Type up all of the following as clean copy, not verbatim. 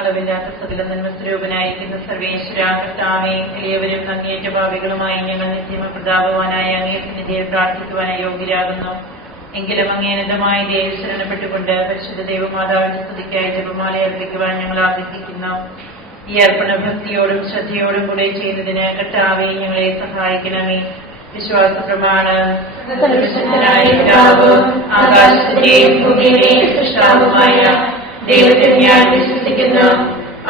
അളവില്ലാത്ത സകല നന്മസ്വരൂപനായിരിക്കുന്ന സർവേശ്വര കർത്താവേ, എളിയവരും അങ്ങേറ്റ ഭാവികളുമായി ഞങ്ങൾ നിത്യമ പ്രതാപവാനായ അങ്ങേ സന്നിധിയിൽ പ്രാർത്ഥിക്കുവാൻ യോഗ്യരാകുന്നു. എങ്കിലും അങ്ങേനതമായ ദേവി ശരണപ്പെട്ടുകൊണ്ട് പരിശുദ്ധ ദൈവമാതാവിന്റെ സ്തുതിക്കായി ജപമാല അർപ്പിക്കുവാൻ ഞങ്ങൾ ആഗ്രഹിക്കുന്നു. ഈ അർപ്പണ ഭക്തിയോടും ശ്രദ്ധയോടും കൂടെ ചെയ്യുന്നതിന് കർത്താവേ ഞങ്ങളെ സഹായിക്കണമേ. വിശ്വാസ പ്രമാണം. ആകാശത്തിന്റെയും ഭൂമിയുടെയും സൃഷ്ടാവുമായ ദൈവത്തിൽ ഞാൻ വിശ്വസിക്കുന്നു.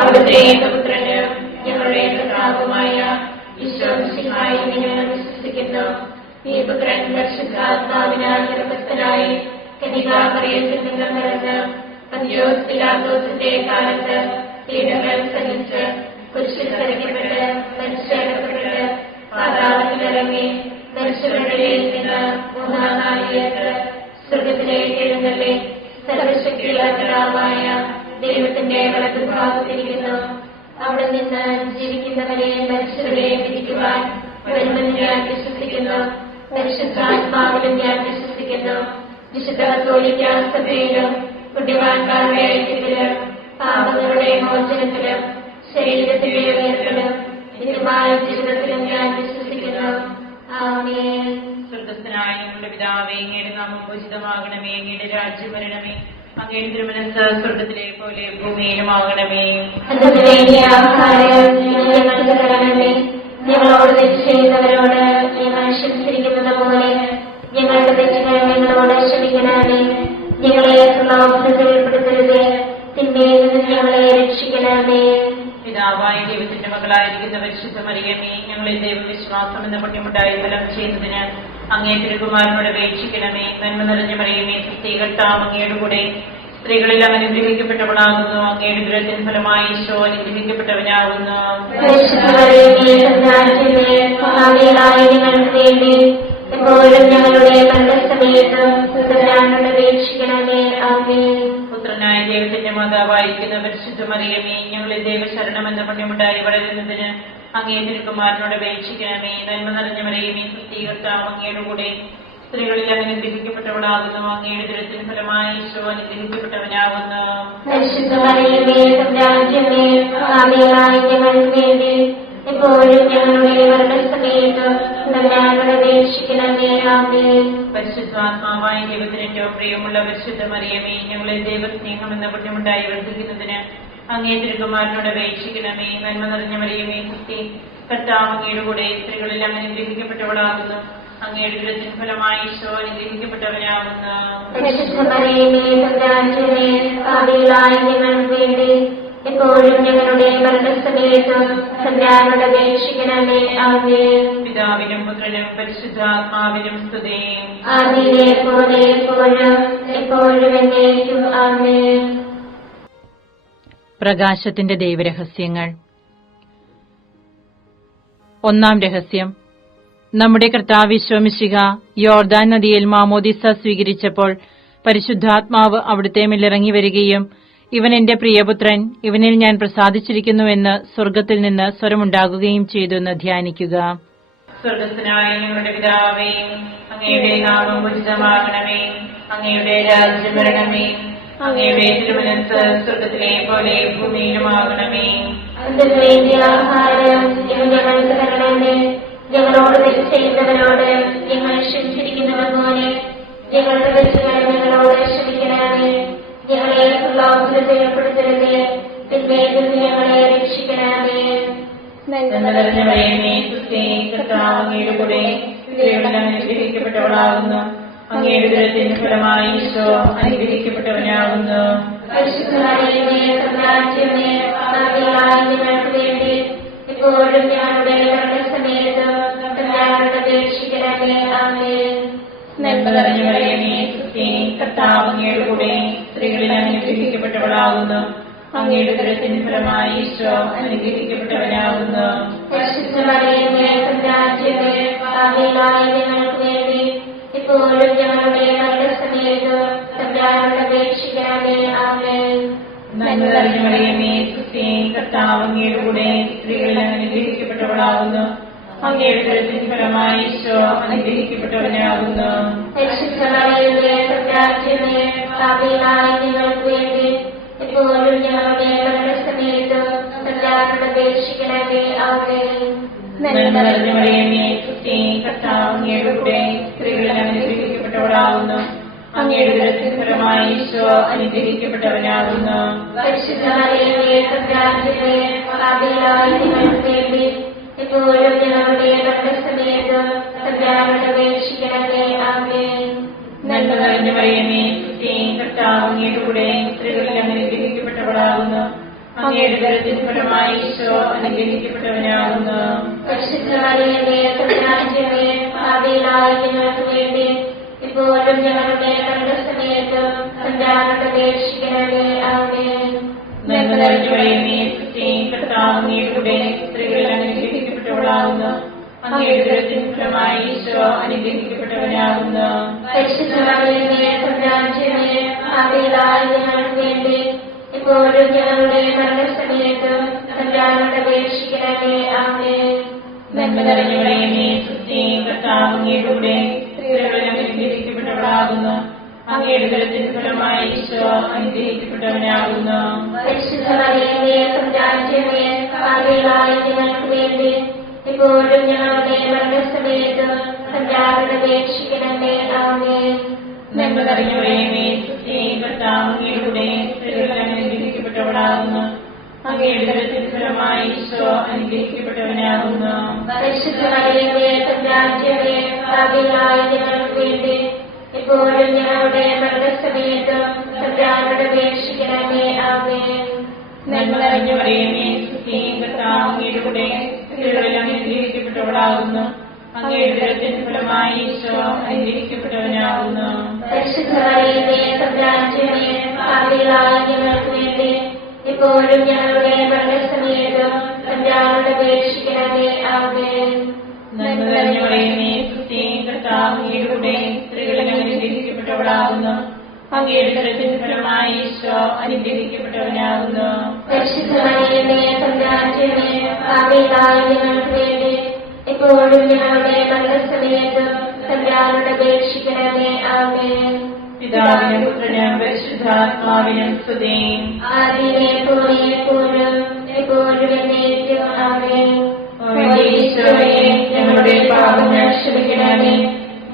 അവിടുത്തെ ഏകപുത്രന് ഞങ്ങളുടെ കർത്താവുമായ ഈശോമിശിഹായിൽ ഞങ്ങൾ വിശ്വസിക്കുന്നു. ഈ പുത്രൻ പരിശുദ്ധാത്മാവിനാൽ ഗർഭസ്ഥനായി കന്യകാമറിയത്തിൽ നിന്ന് പിറന്ന് പന്തിയോസ് പിലാത്തോസിന്റെ കാലത്ത് പീഡകൾ സഹിച്ച് കുരിശിൽ തറയ്ക്കപ്പെട്ട് മരിച്ചടക്കപ്പെട്ട് പാതാളത്തിലിറങ്ങി മരിച്ചവരുടെ നിന്ന് മൂന്നാം നാളിലേക്ക് സ്വർഗത്തിലേക്ക് എഴുന്നള്ളി സർവശക്തിയുള്ള പിതാവായ ദൈവത്തിന്റെ വലതുഭാഗത്തിരിക്കുന്നു. അവിടെ നിന്ന് ജീവിക്കുന്നവരെയും മരിച്ചവരെയും വിധിക്കുവാൻ വരുമെന്ന് ഞാൻ വിശ്വസിക്കുന്നു. പരിശുദ്ധാത്മാവിലും ഞാൻ വിശ്വസിക്കുന്നു. വിശുദ്ധ കത്തോലിക്ക സഭയിലും പുണ്യവാന്മാരുടെ ഐക്യത്തിലും പാപങ്ങളുടെ മോചനത്തിലും ശരീരത്തിലെ ഉയർത്തലും നിത്യമായ ജീവിതത്തിലും ഞാൻ വിശ്വസിക്കുന്നു. ആമേൻ. സ്വർഗ്ഗസ്ഥനായ ഞങ്ങളുടെ പിതാവേ, അങ്ങയുടെ നാമം പൂജിതമാകണമേ. അങ്ങയുടെ രാജ്യം വരണമേ. അങ്ങയുടെ തിരുമനസ്സ് സ്വർഗ്ഗത്തിലെ പോലെ ഭൂമിയിലുമാകണമേ. ഞങ്ങളോട് തെറ്റ് ചെയ്യുന്നവരോട് ഞങ്ങൾ ക്ഷമിച്ചിരിക്കുന്നത് പോലെ ഞങ്ങളുടെ തെറ്റുകൾ ഞങ്ങളോട് ക്ഷമിക്കണമേ. ഞങ്ങളെ പ്രലോഭനത്തിൽ ഉൾപ്പെടുത്തരുതേ, തിന്മയിൽ നിന്ന് ഞങ്ങളെ രക്ഷിക്കണമേ. പിതാവായ ദൈവത്തിന്റെ മകളായിരിക്കുന്ന പരിശുദ്ധ മറിയമേ, ഞങ്ങളെ ദൈവവിശ്വാസം എന്ന പുണ്യമുണ്ടായി ഫലം ചെയ്യുന്നതിന് അങ്ങേ തിരുകുമാരനോട് അപേക്ഷിക്കണമേ. നന്മ നിറഞ്ഞ മറിയമേ, കർത്താവ് അങ്ങയുടെ കൂടെ സ്ത്രീകളിൽ അവൻ അനുഗ്രഹിക്കപ്പെട്ടവളാകുന്നു. അങ്ങയുടെ ദുരത്തിന് ഫലമായി ഈശോ അനുഗ്രഹിക്കപ്പെട്ടവനാകുന്നു. പുത്രനായ ദൈവത്തിന്റെ മാതാവായിരിക്കുന്ന പരിശുദ്ധ മറിയമേ, ഞങ്ങളെ ദൈവശരണം എന്ന പുണ്യമുണ്ടായി വളരുന്നതിന് അങ്ങേ തിരുകുമാരനോട് അപേക്ഷിക്കണമേ. നന്മ നിറഞ്ഞ മറിയമേ, കർത്താവ് അങ്ങയുടെ കൂടെ സ്ത്രീകളിൽ അവൻ അനുഗ്രഹിക്കപ്പെട്ടവളാകുന്നു. അങ്ങയുടെ ദുരത്തിന് ഫലമായി ഈശോ അനുഗ്രഹിക്കപ്പെട്ടവനാകുന്നു. പരിശുദ്ധാത്മാവായ ദൈവത്തിന് ഏറ്റവും പ്രിയമുള്ള പരിശുദ്ധ മറിയമേ, ഞങ്ങളെ ദൈവസ്നേഹം എന്ന പുണ്യമുണ്ടായി വർദ്ധിക്കുന്നതിന് അങ്ങേ തിരുകുമാരനോട് അപേക്ഷിക്കണമേ. നന്മ നിറഞ്ഞ മറിയമേ, കർത്താവ് അങ്ങയുടെ കൂടെ സ്ത്രീകളിൽ അവൻ അനുഗ്രഹിക്കപ്പെട്ടവളാകുന്നു. അങ്ങയുടെ ദുരത്തിന് ഫലമായി ഈശോ അനുഗ്രഹിക്കപ്പെട്ടവനാകുന്നു. എപ്പോഴും ഞങ്ങളുടെ മരണസമയത്തും തമ്പുരാനോട് അപേക്ഷിക്കണമേ. ആമേൻ. പിതാവിനും പുത്രനും പരിശുദ്ധാത്മാവിനും സ്തുതി. ആദിയിലെ പോലെ എപ്പോഴും എപ്പോഴും എന്നേക്കും. ആമേൻ. പ്രകാശത്തിന്റെ ദൈവരഹസ്യങ്ങൾ. ഒന്നാം രഹസ്യം. നമ്മുടെ കർത്താവ് ഈശോമിശിഹ യോർദാൻ നദിയിൽ മാമോദിസ സ്വീകരിച്ചപ്പോൾ പരിശുദ്ധാത്മാവ് അവിടുത്തെ മേലിറങ്ങി വരികയും ഇവൻ എന്റെ പ്രിയപുത്രൻ, ഇവനിൽ ഞാൻ പ്രസാദിച്ചിരിക്കുന്നുവെന്ന് സ്വർഗ്ഗത്തിൽ നിന്ന് സ്വരമുണ്ടാകുകയും ചെയ്തു എന്ന് ധ്യാനിക്കുക. സ്വർഗ്ഗസ്ഥനായ ഞങ്ങളുടെ പിതാവേ, അങ്ങയുടെ നാമം പൂജിതമാകണമേ. അങ്ങയുടെ രാജ്യം വരണമേ. അങ്ങയുടെ തിരുമനസ്സ് സ്വർഗ്ഗത്തിലെ പോലെ ഭൂമിയിലുമാകണമേ. ആഹാരം ഞങ്ങൾക്ക് തരണമേ. ഞങ്ങളോട് തെറ്റ് ചെയ്യുന്നവരോട് ഞങ്ങൾ ക്ഷമിച്ചിരിക്കുന്നത് പോലെ ഞങ്ങളുടെ തെറ്റുകൾ ഞങ്ങളോട് ക്ഷമിക്കണമേ. ഞങ്ങളെ പ്രലോഭനത്തിൽ ഉൾപ്പെടുത്തരുതേ, തിന്മയിൽ നിന്ന് ഞങ്ങളെ രക്ഷിക്കണമേ. കർത്താവ് അങ്ങയുടെ കൂടെ സ്ത്രീകളിൽ അനുഗ്രഹിക്കപ്പെട്ടവളാകുന്നു. അങ്ങയുടെ ദുരത്തിന് ഫലമായി ഈശോ അനുഗ്രഹിക്കപ്പെട്ടവനാകുന്നു. ഞങ്ങൾക്ക് വേണ്ടി എപ്പോഴും ഞങ്ങളുടെ മരണസമയത്തും തമ്പുരാനോട് അപേക്ഷിക്കണമേ. ആമേൻ. നന്മ നിറഞ്ഞ മറിയമേ, കർത്താവ് അങ്ങയുടെ കൂടെ സ്ത്രീകളിൽ അനുഗ്രഹിക്കപ്പെട്ടവളാകുന്നു. അങ്ങയുടെ ദുരത്തിന് ഫലമായി ഈശോ അനുഗ്രഹിക്കപ്പെട്ടവനാകുന്നു. ഞങ്ങൾക്ക് വേണ്ടി എപ്പോഴും ഞങ്ങളുടെ മരണസമയത്തും തമ്പുരാനോട് അപേക്ഷിക്കണമേ. ആമേൻ. നന്മ നിറഞ്ഞ മറിയമേ, കർത്താവ് അങ്ങയുടെ കൂടെ സ്ത്രീകളിൽ അനുഗ്രഹിക്കപ്പെട്ടവളാകുന്നു. അങ്ങയുടെ ദുരത്തിന് ഫലമായി ഈശോ അനുഗ്രഹിക്കപ്പെട്ടവനാകുന്നു. ഞങ്ങൾക്ക് വേണ്ടി എപ്പോഴും ഞങ്ങളുടെ സമയത്ത് തമ്പുരാനോട് അപേക്ഷിക്കണമേ. ആമേൻ. നന്മ നിറഞ്ഞ മറിയമേ, സുസ്തി, കർത്താവ് അങ്ങയുടെ കൂടെ സ്ത്രീകളിൽ അനുഗ്രഹിക്കപ്പെട്ടവളാകുന്നു. അങ്ങയുടെ ഉദരത്തിൻ ഫലമായി ഈശോ അനുഗ്രഹിക്കപ്പെട്ടവനാകുന്നു. പരിശുദ്ധ മറിയമേ, തമ്പുരാന്റെ പാപികളായ ഞങ്ങൾക്ക് വേണ്ടി ഇപ്പോഴും ഞങ്ങളുടെ മരണസമയത്ത് തമ്പുരാനോട് അപേക്ഷിക്കണമേ. ആമേൻ. നന്മ നിറഞ്ഞ മറിയമേ, സുസ്തി, കർത്താവ് അങ്ങയുടെ കൂടെ സ്ത്രീകളിൽ അനുഗ്രഹിക്കപ്പെട്ടവളാകുന്നു. അങ്ങയുടെ ഉദരത്തിൻ ഫലമായി ഈശോ അനുഗ്രഹിക്കപ്പെട്ടവനാകുന്നു. പരിശുദ്ധ മറിയമേ, തമ്പുരാന്റെ പാപികളായ ഞങ്ങൾക്ക് വേണ്ടി ഇപ്പോഴും ഞങ്ങളുടെ മരണസമയത്ത് തമ്പുരാനോട് അപേക്ഷിക്കണമേ. ആമേൻ. നന്മ നിറഞ്ഞ മറിയമേ, സുസ്തി, കർത്താവ് അങ്ങയുടെ കൂടെ സ്ത്രീകളിൽ അനുഗ്രഹിക്കപ്പെട്ടവളാകുന്നു. അങ്ങയുടെ ഉദരത്തിൻ ഫലമായി ഈശോ അനുഗ്രഹിക്കപ്പെട്ടവനാകുന്നു. പരിശുദ്ധ മറിയമേ, തമ്പുരാന്റെ പാപികളായ ഞങ്ങൾക്ക് വേണ്ടി ഇപ്പോഴും ഞങ്ങളുടെ മരണസമയത്ത് തമ്പുരാനോട് അപേക്ഷിക്കണമേ. ആമേൻ. നന്മ നിറഞ്ഞ മറിയമേ, സുസ്തി, കർത്താവ് അങ്ങയുടെ കൂടെ സ്ത്രീകളിൽ അനുഗ്രഹിക്കപ്പെട്ടവളാകുന്നു. അങ്ങയുടെ ഉദരത്തിൻ ഫലമായി ഈശോ അനുഗ്രഹിക്കപ്പെട്ടവനാകുന്നു. പരിശുദ്ധ മറിയമേ, തമ്പുരാന്റെ പാപികളായ ഞങ്ങൾക്ക് വേണ്ടി ഇപ്പോഴും ഞങ്ങളുടെ മരണസമയത്ത് തമ്പുരാനോട് അപേക്ഷിക്കണമേ. ആമേൻ. നന്മ നിറഞ്ഞ മറിയമേ, സുസ്തി, കർത്താവ് അങ്ങയുടെ കൂടെ സ്ത്രീകളിൽ അനുഗ്രഹിക്കപ്പെട്ടവളാകുന്നു. അങ്ങയുടെ ഉദരത്തിൻ ഫലമായി ഈശോ അനുഗ്രഹിക്കപ്പെട്ടവനാകുന്നു. പരിശുദ്ധ മറിയമേ, തമ്പുരാന്റെ പാപികളായ ഞങ്ങൾക്ക് വേണ്ടി ഇപ്പോഴും ഞങ്ങളുടെ മരണസമയത്ത് തമ്പുരാനോട് അപേക്ഷിക്കണമേ. ആമേൻ. നന്മ നിറഞ്ഞ മറിയമേ, സുസ്തി, കർത്താവ് അങ്ങയുടെ കൂടെ സ്ത്രീകളിൽ അനുഗ്രഹിക്കപ്പെട്ടവളാകുന്നു. അങ്ങയുടെ ഉദരത്തിൻ ഫലമായി ഈശോ അനുഗ്രഹിക്കപ്പെട്ടവനാകുന്നു. പരിശുദ്ധ മറിയമേ, തമ്പുരാന്റെ പാപികളായ ഞങ്ങൾക്ക് വേണ്ടി ഇപ്പോഴും ഞങ്ങളുടെ മരണസമയത്ത് തമ്പുരാനോട് അപേക്ഷിക്കണമേ. ആമേൻ. നന്മ നിറഞ്ഞ മറിയമേ, സുസ്തി, കർത്താവ് അങ്ങയുടെ കൂടെ സ്ത്രീകളിൽ അനുഗ്രഹിക്കപ്പെട്ടവളാകുന്നു. അങ്ങയുടെ ഉദരത്തിൻ ഫലമായി ഈശോ അനുഗ്രഹിക്കപ്പെട്ടവനാകുന്നു. പരിശുദ്ധ മറിയമേ, തമ്പുരാന്റെ പാപികളായ ഞങ്ങൾക്ക് വേണ്ടി ഇപ്പോഴും ഞങ്ങളുടെ മരണസമയത്ത് തമ്പുരാനോട് അപേക്ഷിക്കണമേ. ആമേൻ. പിതാവിനും പുത്രനും പരിശുദ്ധാത്മാവിനും സ്തുതി. ആദിയിലെ പോലെ എപ്പോഴും എപ്പോഴും എന്നേക്കും. ആമേൻ. ഈശോയെ, ഞങ്ങളുടെ പാപങ്ങൾ ക്ഷമിക്കണമേ.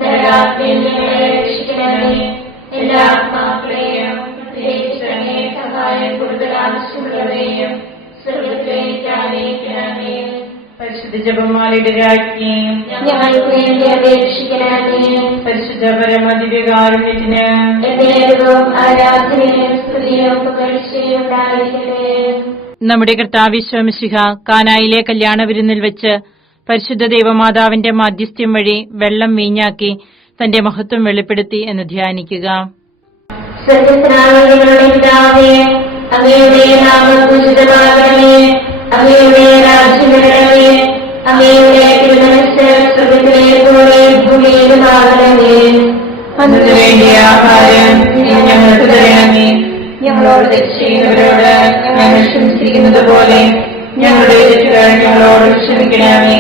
നരകാഗ്നിയിൽ ഞങ്ങളെ രക്ഷിക്കണമേ. എല്ലാ ആത്മാക്കളെയും പ്രത്യേകിച്ച് അങ്ങേ സഹായം കൂടുതൽ ആവശ്യമുള്ളവരെയും സ്വർഗ്ഗത്തിലേക്ക് ആനയിക്കണമേ. പരിശുദ്ധ ജപമാലയുടെ രാജ്ഞിയും ഞങ്ങൾക്ക് വേണ്ടി അപേക്ഷിക്കണമേ. പരിശുദ്ധ പരമദിവ്യകാരുണ്യത്തിന് എന്നേരവും ആരാധനയും സ്തുതിയും പുകഴ്ചയും ഉണ്ടായിരിക്കട്ടെ. നമ്മുടെ കർത്താവ് മിശിഹ കാനായിലെ കല്യാണ വിരുന്നിൽ വെച്ച് പരിശുദ്ധ ദൈവമാതാവിന്റെ മാധ്യസ്ഥ്യം വഴി വെള്ളം വീഞ്ഞാക്കി തന്റെ മഹത്വം വെളിപ്പെടുത്തി എന്ന് ധ്യാനിക്കുക. സ്വർഗ്ഗസ്ഥനായ പിതാവേ, അങ്ങയുടെ നാമം പൂജിതമാകണമേ. അങ്ങയുടെ രാജ്യം വരണമേ. അങ്ങയുടെ തിരുമനസ്സ് സ്വർഗ്ഗത്തിലെ പോലെ ഭൂമിയിലുമാകണമേ. അന്നു വേണ്ടിയ ആഹാരം ഇന്ന് ഞങ്ങൾക്ക് തരണമേ. ഞങ്ങളോട് തെറ്റ് ചെയ്യുന്നവരോട് ഞങ്ങൾ ക്ഷമിച്ചിരിക്കുന്നത് പോലെ ഞങ്ങളുടെ തെറ്റുകൾ ഞങ്ങളോട് ക്ഷമിക്കണമേ.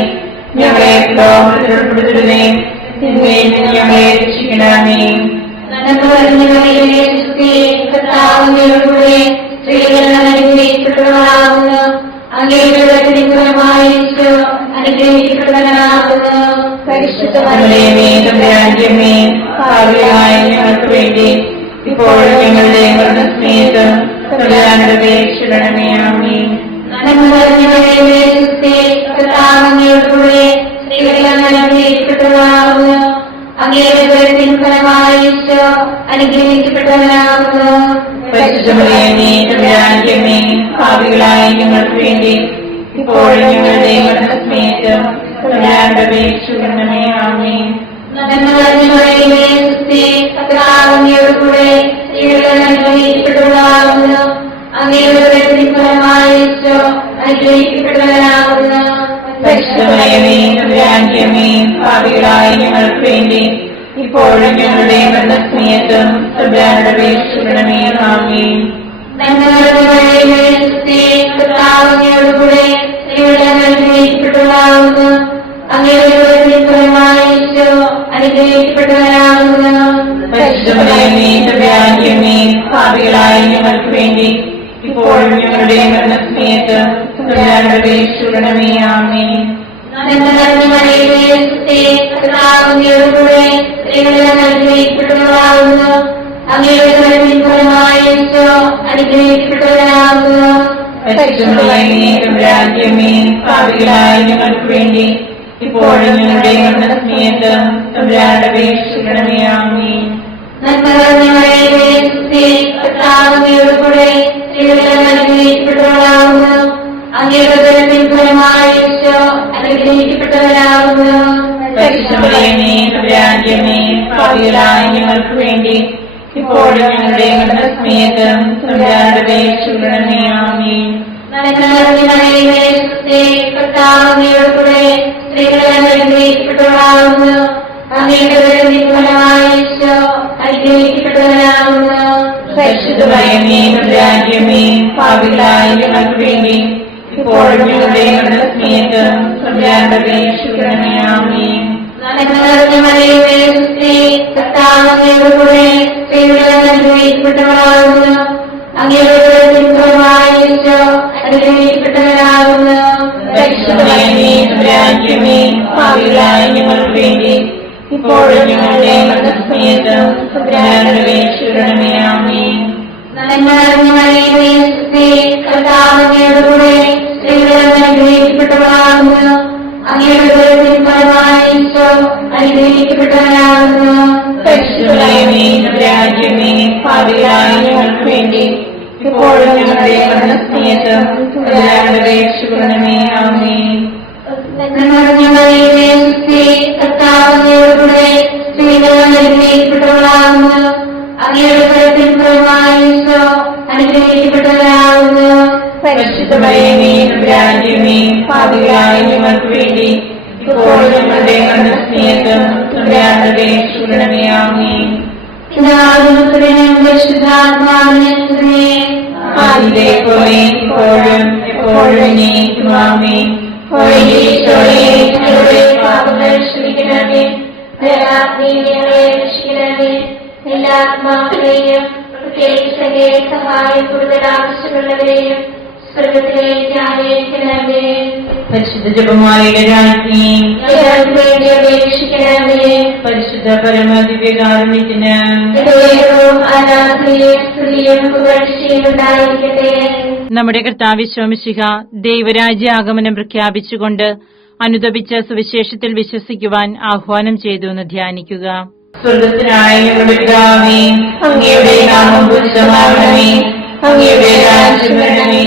ഞങ്ങളെ പ്രലോഭനത്തിൽ ഉൾപ്പെടുത്തരുതേ, തിന്മയിൽ നിന്ന് ഞങ്ങളെ രക്ഷിക്കണമേ. നന്മ നിറഞ്ഞ മറിയമേ, സുസ്തി, കർത്താവ് അങ്ങയുടെ കൂടെ സ്ത്രീകളിൽ അനുഗ്രഹിക്കപ്പെട്ടവളാകുന്നു. അങ്ങയുടെ ഉദരത്തിൻ ഫലമായി ഈശോ അനുഗ്രഹിക്കപ്പെട്ടവനാകുന്നു. പരിശുദ്ധ മറിയമേ, തമ്പുരാന്റെ അമ്മേ, പാപികളായ ഞങ്ങൾക്ക് വേണ്ടി ഇപ്പോഴും ഞങ്ങളുടെ മരണസമയത്ത് തമ്പുരാനോട് അപേക്ഷിക്കണമേ. ആമേൻ. നന്മ നിറഞ്ഞ മറിയമേ, സുസ്തി, കർത്താവ് അങ്ങയുടെ കൂടെ സ്ത്രീകളിൽ അനുഗ്രഹിക്കപ്പെട്ടവളാകുന്നു. അങ്ങയുടെ ഉദരത്തിൻ ഫലമായി ഈശോ അനുഗ്രഹിക്കപ്പെട്ടവനാകുന്നു. പരിശുദ്ധ മറിയമേ, തമ്പുരാന്റെ അമ്മേ, പാപികളായ ഞങ്ങൾക്ക് വേണ്ടി ഇപ്പോഴും ഞങ്ങളുടെ മരണസമയത്ത് തമ്പുരാനോട് അപേക്ഷിക്കണമേ. ആമേൻ. നന്മ നിറഞ്ഞ മറിയമേ, സുസ്തി, കർത്താവ് അങ്ങയുടെ കൂടെ സ്ത്രീകളിൽ അനുഗ്രഹിക്കപ്പെട്ടവളാകുന്നു. അങ്ങയുടെ ഉദരത്തിൻ ഫലമായി ഈശോ അനുഗ്രഹിക്കപ്പെട്ടവനാകുന്നു. പരിശുദ്ധ മറിയമേ, തമ്പുരാന്റെ അമ്മേ, പാപികളായ ഞങ്ങൾക്ക് വേണ്ടി ഇപ്പോഴും ഞങ്ങളുടെ മരണസമയത്ത് തമ്പുരാനോട് അപേക്ഷിക്കണമേ. ആമേൻ. നന്മ നിറഞ്ഞ മറിയമേ, സുസ്തി, കർത്താവ് അങ്ങയുടെ കൂടെ സ്ത്രീകളിൽ അനുഗ്രഹിക്കപ്പെട്ടവളാകുന്നു. അങ്ങയുടെ ഉദരത്തിൻ ഫലമായി ഈശോ അനുഗ്രഹിക്കപ്പെട്ടവനാകുന്നു. പരിശുദ്ധ മറിയമേ, തമ്പുരാന്റെ അമ്മേ, പാപികളായ ഞങ്ങൾക്ക് വേണ്ടി ഇപ്പോഴും ഞങ്ങളുടെ മരണസമയത്ത് സമയത്ത് തമ്പുരാന്റെ അപേക്ഷിക്കണമേ. ആമേൻ. നന്മ നിറഞ്ഞ മറിയമേ, സുസ്ഥി, കർത്താവ് അങ്ങയോടുകൂടെ സ്ത്രീകളിൽ അങ്ങ് അനുഗ്രഹിക്കപ്പെട്ടവളാകുന്നു. അങ്ങയുടെ ഉദരത്തിൻ ഫലമായി ഈശോ അനുഗ്രഹിക്കപ്പെട്ടവനാകുന്നു. പരിശുദ്ധമറിയമേ, തമ്പുരാന്റെ അമ്മേ, പാപികളായ ഞങ്ങൾക്ക് വേണ്ടി ഇപ്പോഴും ഞങ്ങളുടെ മരണസമയത്ത് തമ്പുരാന്റെ അപേക്ഷിക്കണമേ. ആമേൻ. നന്മ നിറഞ്ഞ മറിയമേ, സുസ്ഥി, കർത്താവ് അങ്ങയോടുകൂടെ സ്ത്രീകളിൽ അങ്ങ് അനുഗ്രഹിക്കപ്പെട്ടവളാകുന്നു. അങ്ങയുടെ ഉദരത്തിൻ ഫലമായി ഈശോ അനുഗ്രഹിക്കപ്പെട്ടവനാകുന്നു. പരിശുദ്ധമറിയമേ, തമ്പുരാന്റെ അമ്മേ, പാപികളായ ഞങ്ങൾക്ക് വേണ്ടി ഇപ്പോഴും ഞങ്ങളുടെ മരണസമയത്ത് തമ്പുരാന്റെ അപേക്ഷിക്കണമേ. ആമേൻ. നന്മ നിറഞ്ഞ മറിയമേ, സുസ്ഥി, കർത്താവ് അങ്ങയോടുകൂടെ സ്ത്രീകളിൽ അങ്ങ് അനുഗ്രഹിക്കപ്പെട്ടവളാകുന്നു. അങ്ങയുടെ ഉദരത്തിൻ ഫലമായി ഈശോ അനുഗ്രഹിക്കപ്പെട്ടവനാകുന്നു. പരിശുദ്ധമറിയമേ, തമ്പുരാന്റെ അമ്മേ, പാപികളായ ഞങ്ങൾക്ക് വേണ്ടി ഇപ്പോഴും ഞങ്ങളുടെ മരണസമയത്ത് തമ്പുരാന്റെ അപേക്ഷിക്കണമേ. ആമേൻ. നന്മ നിറഞ്ഞ മറിയമേ, സുസ്ഥി, കർത്താവ് അങ്ങയോടുകൂടെ സ്ത്രീകളിൽ അങ്ങ് അനുഗ്രഹിക്കപ്പെട്ടവളാകുന്നു. അങ്ങയുടെ ഉദരത്തിൻ ഫലമായി ഈശോ അനുഗ്രഹിക്കപ്പെട്ടവനാകുന്നു. പരിശുദ്ധമറിയമേ, തമ്പുരാന്റെ അമ്മേ, പാപികളായ ഞങ്ങൾക്ക് വേണ്ടി ഇപ്പോഴും ഞങ്ങളുടെ മരണസമയത്ത് തമ്പുരാന്റെ അപേക്ഷിക്കണമേ. ആമേൻ. നന്മ നിറഞ്ഞ മറിയമേ, സുസ്ഥി, കർത്താവ് അങ്ങയോടുകൂടെ സ്ത്രീകളിൽ അങ്ങ് അനുഗ്രഹിക്കപ്പെട്ടവളാകുന്നു. അങ്ങയുടെ ഉദരത്തിൻ ഫലമായി ഈശോ അനുഗ്രഹിക്കപ്പെട്ടവനാകുന്നു. പരിശുദ്ധമറിയമേ, തമ്പുരാന്റെ അമ്മേ, പാപികളായ ഞങ്ങൾക്ക് വേണ്ടി ഇപ്പോഴും ഞങ്ങളുടെ മരണസമയത്ത് തമ്പുരാന്റെ അപേക്ഷിക്കണമേ. ആമേൻ. നന്മ നിറഞ്ഞ മറിയമേ, സുസ്ഥി, കർത്താവ് അങ്ങയോടുകൂടെ സ്ത്രീകളിൽ അങ്ങ് അനുഗ്രഹിക്കപ്പെട്ടവളാകുന്നു. അങ്ങയുടെ ഉദരത്തിൻ ഫലമായി ഈശോ അനുഗ്രഹിക്കപ്പെട്ടവനാകുന്നു. പരിശുദ്ധമറിയമേ, തമ്പുരാന്റെ അമ്മേ, പാപികളായ ഞങ്ങൾക്ക് വേണ്ടി ഇപ്പോഴും ഞങ്ങളുടെ മരണസമയത്ത് തമ്പുരാന്റെ അപേക്ഷിക്കണമേ. ആമേൻ. പിതാവിനും പുത്രനും പരിശുദ്ധാത്മാവിനും സ്തുതി. ആദിയിലെ പോലെ ഇപ്പോഴും എപ്പോഴും എന്നേക്കും. ആമേൻ. ഈശോയെ, ഞങ്ങളുടെ പാപങ്ങൾ ക്ഷമിക്കണമേ. ദയാനിധിയെ രക്ഷിക്കണമേ. എല്ലാ ആത്മാക്കളെയും പ്രത്യേകിച്ച് അങ്ങേ സഹായം കൂടുതൽ ആവശ്യമുള്ളവരെയും സ്വർഗത്തിലേക്ക് ആനയിക്കണമേ. പരിശുദ്ധ ജപമാലയുടെ രാജ്ഞി, ഞങ്ങൾക്ക് വേണ്ടി അപേക്ഷിക്കണമേ. പരിശുദ്ധ പരമദിവ്യകാരുണ്യത്തിന് ദൈവവും ആരാധനയും സ്തുതിയും പുകഴ്ചയും ഉണ്ടായിരിക്കട്ടെ. നമ്മുടെ കർത്താവ് ശോമിശിഹ ദൈവരാജ്യ ആഗമനം പ്രഖ്യാപിച്ചുകൊണ്ട് അനുദപിച്ച സുവിശേഷത്തിൽ വിശ്വസിക്കുവാൻ ആഹ്വാനം ചെയ്തു എന്ന് ധ്യാനിക്കുക. സ്വർഗത്തിനായ ഞങ്ങളുടെ പിതാവേ, അങ്ങയുടെ നാമം പൂജിതമാകണമേ. അങ്ങയുടെ രാജ്യം വരണമേ.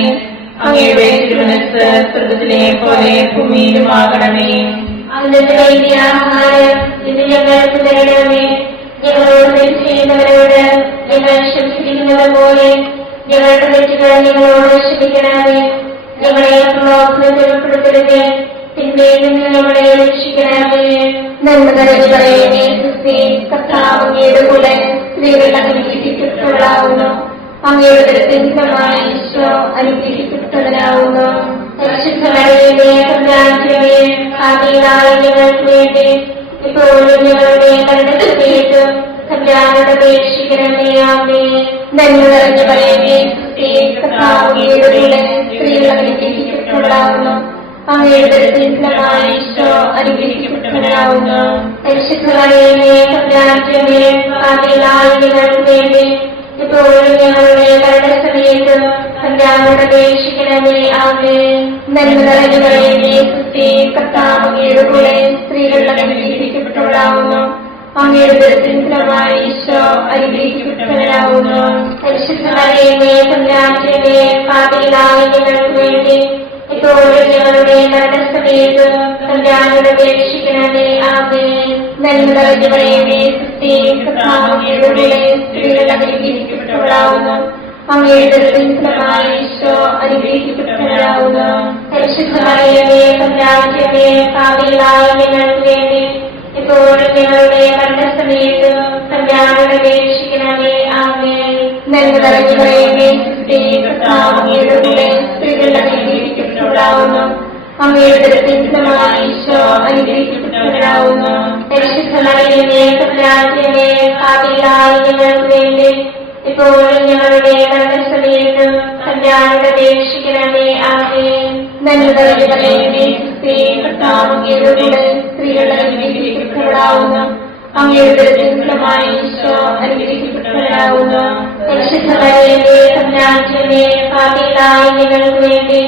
അങ്ങയുടെ തിരുമനസ്സ് സ്വർഗത്തിലെ പോലെ ഭൂമിയിലുമാകണമേ. അന്നത്തെ വേണ്ടിയ ആഹാരം ഇന്ന് ഞങ്ങൾക്ക് തരണമേ. ഞങ്ങളോട് തെറ്റ് ചെയ്യുന്നവരോട് ഞങ്ങൾ ക്ഷമിച്ചിരിക്കുന്നത് പോലെ ഞങ്ങളുടെ തെറ്റുകൾ ഞങ്ങളോട് ക്ഷമിക്കണമേ. ഞങ്ങളെ പ്രലോഭനത്തിൽ ഉൾപ്പെടുത്തരുതേ, തിന്മയിൽ നിന്ന് ഞങ്ങളെ രക്ഷിക്കണമേ. നന്മ നിറഞ്ഞ മറിയമേ, സുസ്ഥി, കർത്താവ് അങ്ങയുടെ കൂടെ സ്ത്രീകൾ അനുഗ്രഹിക്കപ്പെട്ടവളാകുന്നു. അങ്ങയുടെ ഉദരത്തിൻ ഫലമായി ഈശോ അനുഗ്രഹിക്കപ്പെട്ടവനാകുന്നു. പരിശുദ്ധ മറിയമേ, തമ്പുരാന്റെ അമ്മേ, പാപികളായ ഞങ്ങൾക്ക് വേണ്ടി ഇപ്പോഴും ഞങ്ങളുടെ മരണസമയത്ത് തമ്പുരാനോട് അപേക്ഷിക്കണമേ. ആമേൻ. നന്മ നിറഞ്ഞ മറിയമേ, സുസ്ഥി, കർത്താവ് അങ്ങയുടെ കൂടെ സ്ത്രീകൾ അനുഗ്രഹിക്കപ്പെട്ടവളാകുന്നു. അങ്ങയുടെ ഉദരത്തിൻ ഫലമായി ഈശോ അനുഗ്രഹിക്കപ്പെട്ടവനാകുന്നു. പരിശുദ്ധ മറിയമേ, തമ്പുരാന്റെ അമ്മേ, പാപികളായ ഞങ്ങൾക്ക് വേണ്ടി ഇപ്പോഴും ഞങ്ങളുടെ മരണസമയത്ത് തമ്പുരാനോട് അപേക്ഷിക്കണമേ. ആമേൻ. നന്മ നിറഞ്ഞ മറിയമേ, സുസ്ഥി, കർത്താവ് അങ്ങയുടെ കൂടെ സ്ത്രീകൾ അനുഗ്രഹിക്കപ്പെട്ടവളാകുന്നു. അങ്ങയുടെ ഉദരത്തിൻ ഫലമായി ഈശോ അനുഗ്രഹിക്കപ്പെട്ടവനാകുന്നു. പരിശുദ്ധ മറിയമേ, തമ്പുരാന്റെ അമ്മേ, പാപികളായ ഞങ്ങൾക്ക് വേണ്ടി ഇപ്പോഴും ഞങ്ങളുടെ മരണസമയത്ത് തമ്പുരാനോട് അപേക്ഷിക്കണമേ. ആമേൻ. നന്മ നിറഞ്ഞ മറിയമേ, സുസ്ഥി, കർത്താവ് അങ്ങയുടെ കൂടെ സ്ത്രീകൾ അനുഗ്രഹിക്കപ്പെട്ടവളാകുന്നു. അങ്ങയുടെ ഉദരത്തിൻ ഫലമായി ഈശോ അനുഗ്രഹിക്കപ്പെട്ടവനാകുന്നു. പരിശുദ്ധ മറിയമേ, തമ്പുരാന്റെ അമ്മേ, പാപികളായ ഞങ്ങൾക്ക് വേണ്ടി ഇപ്പോഴും ഞങ്ങളുടെ മരണസമയത്ത് തമ്പുരാനോട് അപേക്ഷിക്കണമേ. ആമേൻ. നന്മ നിറഞ്ഞ മറിയമേ, സുസ്ഥി, കർത്താവ് അങ്ങയുടെ കൂടെ സ്ത്രീകൾ അനുഗ്രഹിക്കപ്പെട്ടവളാകുന്നു. അങ്ങയുടെ ഉദരത്തിൻ ഫലമായി ഈശോ അനുഗ്രഹിക്കപ്പെട്ടവനാകുന്നു. പരിശുദ്ധ മറിയമേ, തമ്പുരാന്റെ അമ്മേ, പാപികളായ ഞങ്ങൾക്ക് വേണ്ടി ഇപ്പോഴും ഞങ്ങളുടെ മരണസമയത്ത് കല്യാണയുടെ അപേക്ഷിക്കണമേ. ആമേൻ. നന്മ നിറഞ്ഞ മറിയമേ, സുസ്ഥി, കർത്താവ് അങ്ങയുടെ കൂടെ സ്ത്രീകളുടെ അനുഗ്രഹിക്കപ്പെട്ടവളാകുന്നു. അങ്ങയുടെ ഉദരത്തിൻ ഫലമായി ഈശോ അനുഗ്രഹിക്കപ്പെട്ടവനാകുന്നു. പരിശുദ്ധ മറിയമേ, തമ്പുരാന്റമ്മേ, പാപികളായ ഞങ്ങൾക്ക് വേണ്ടി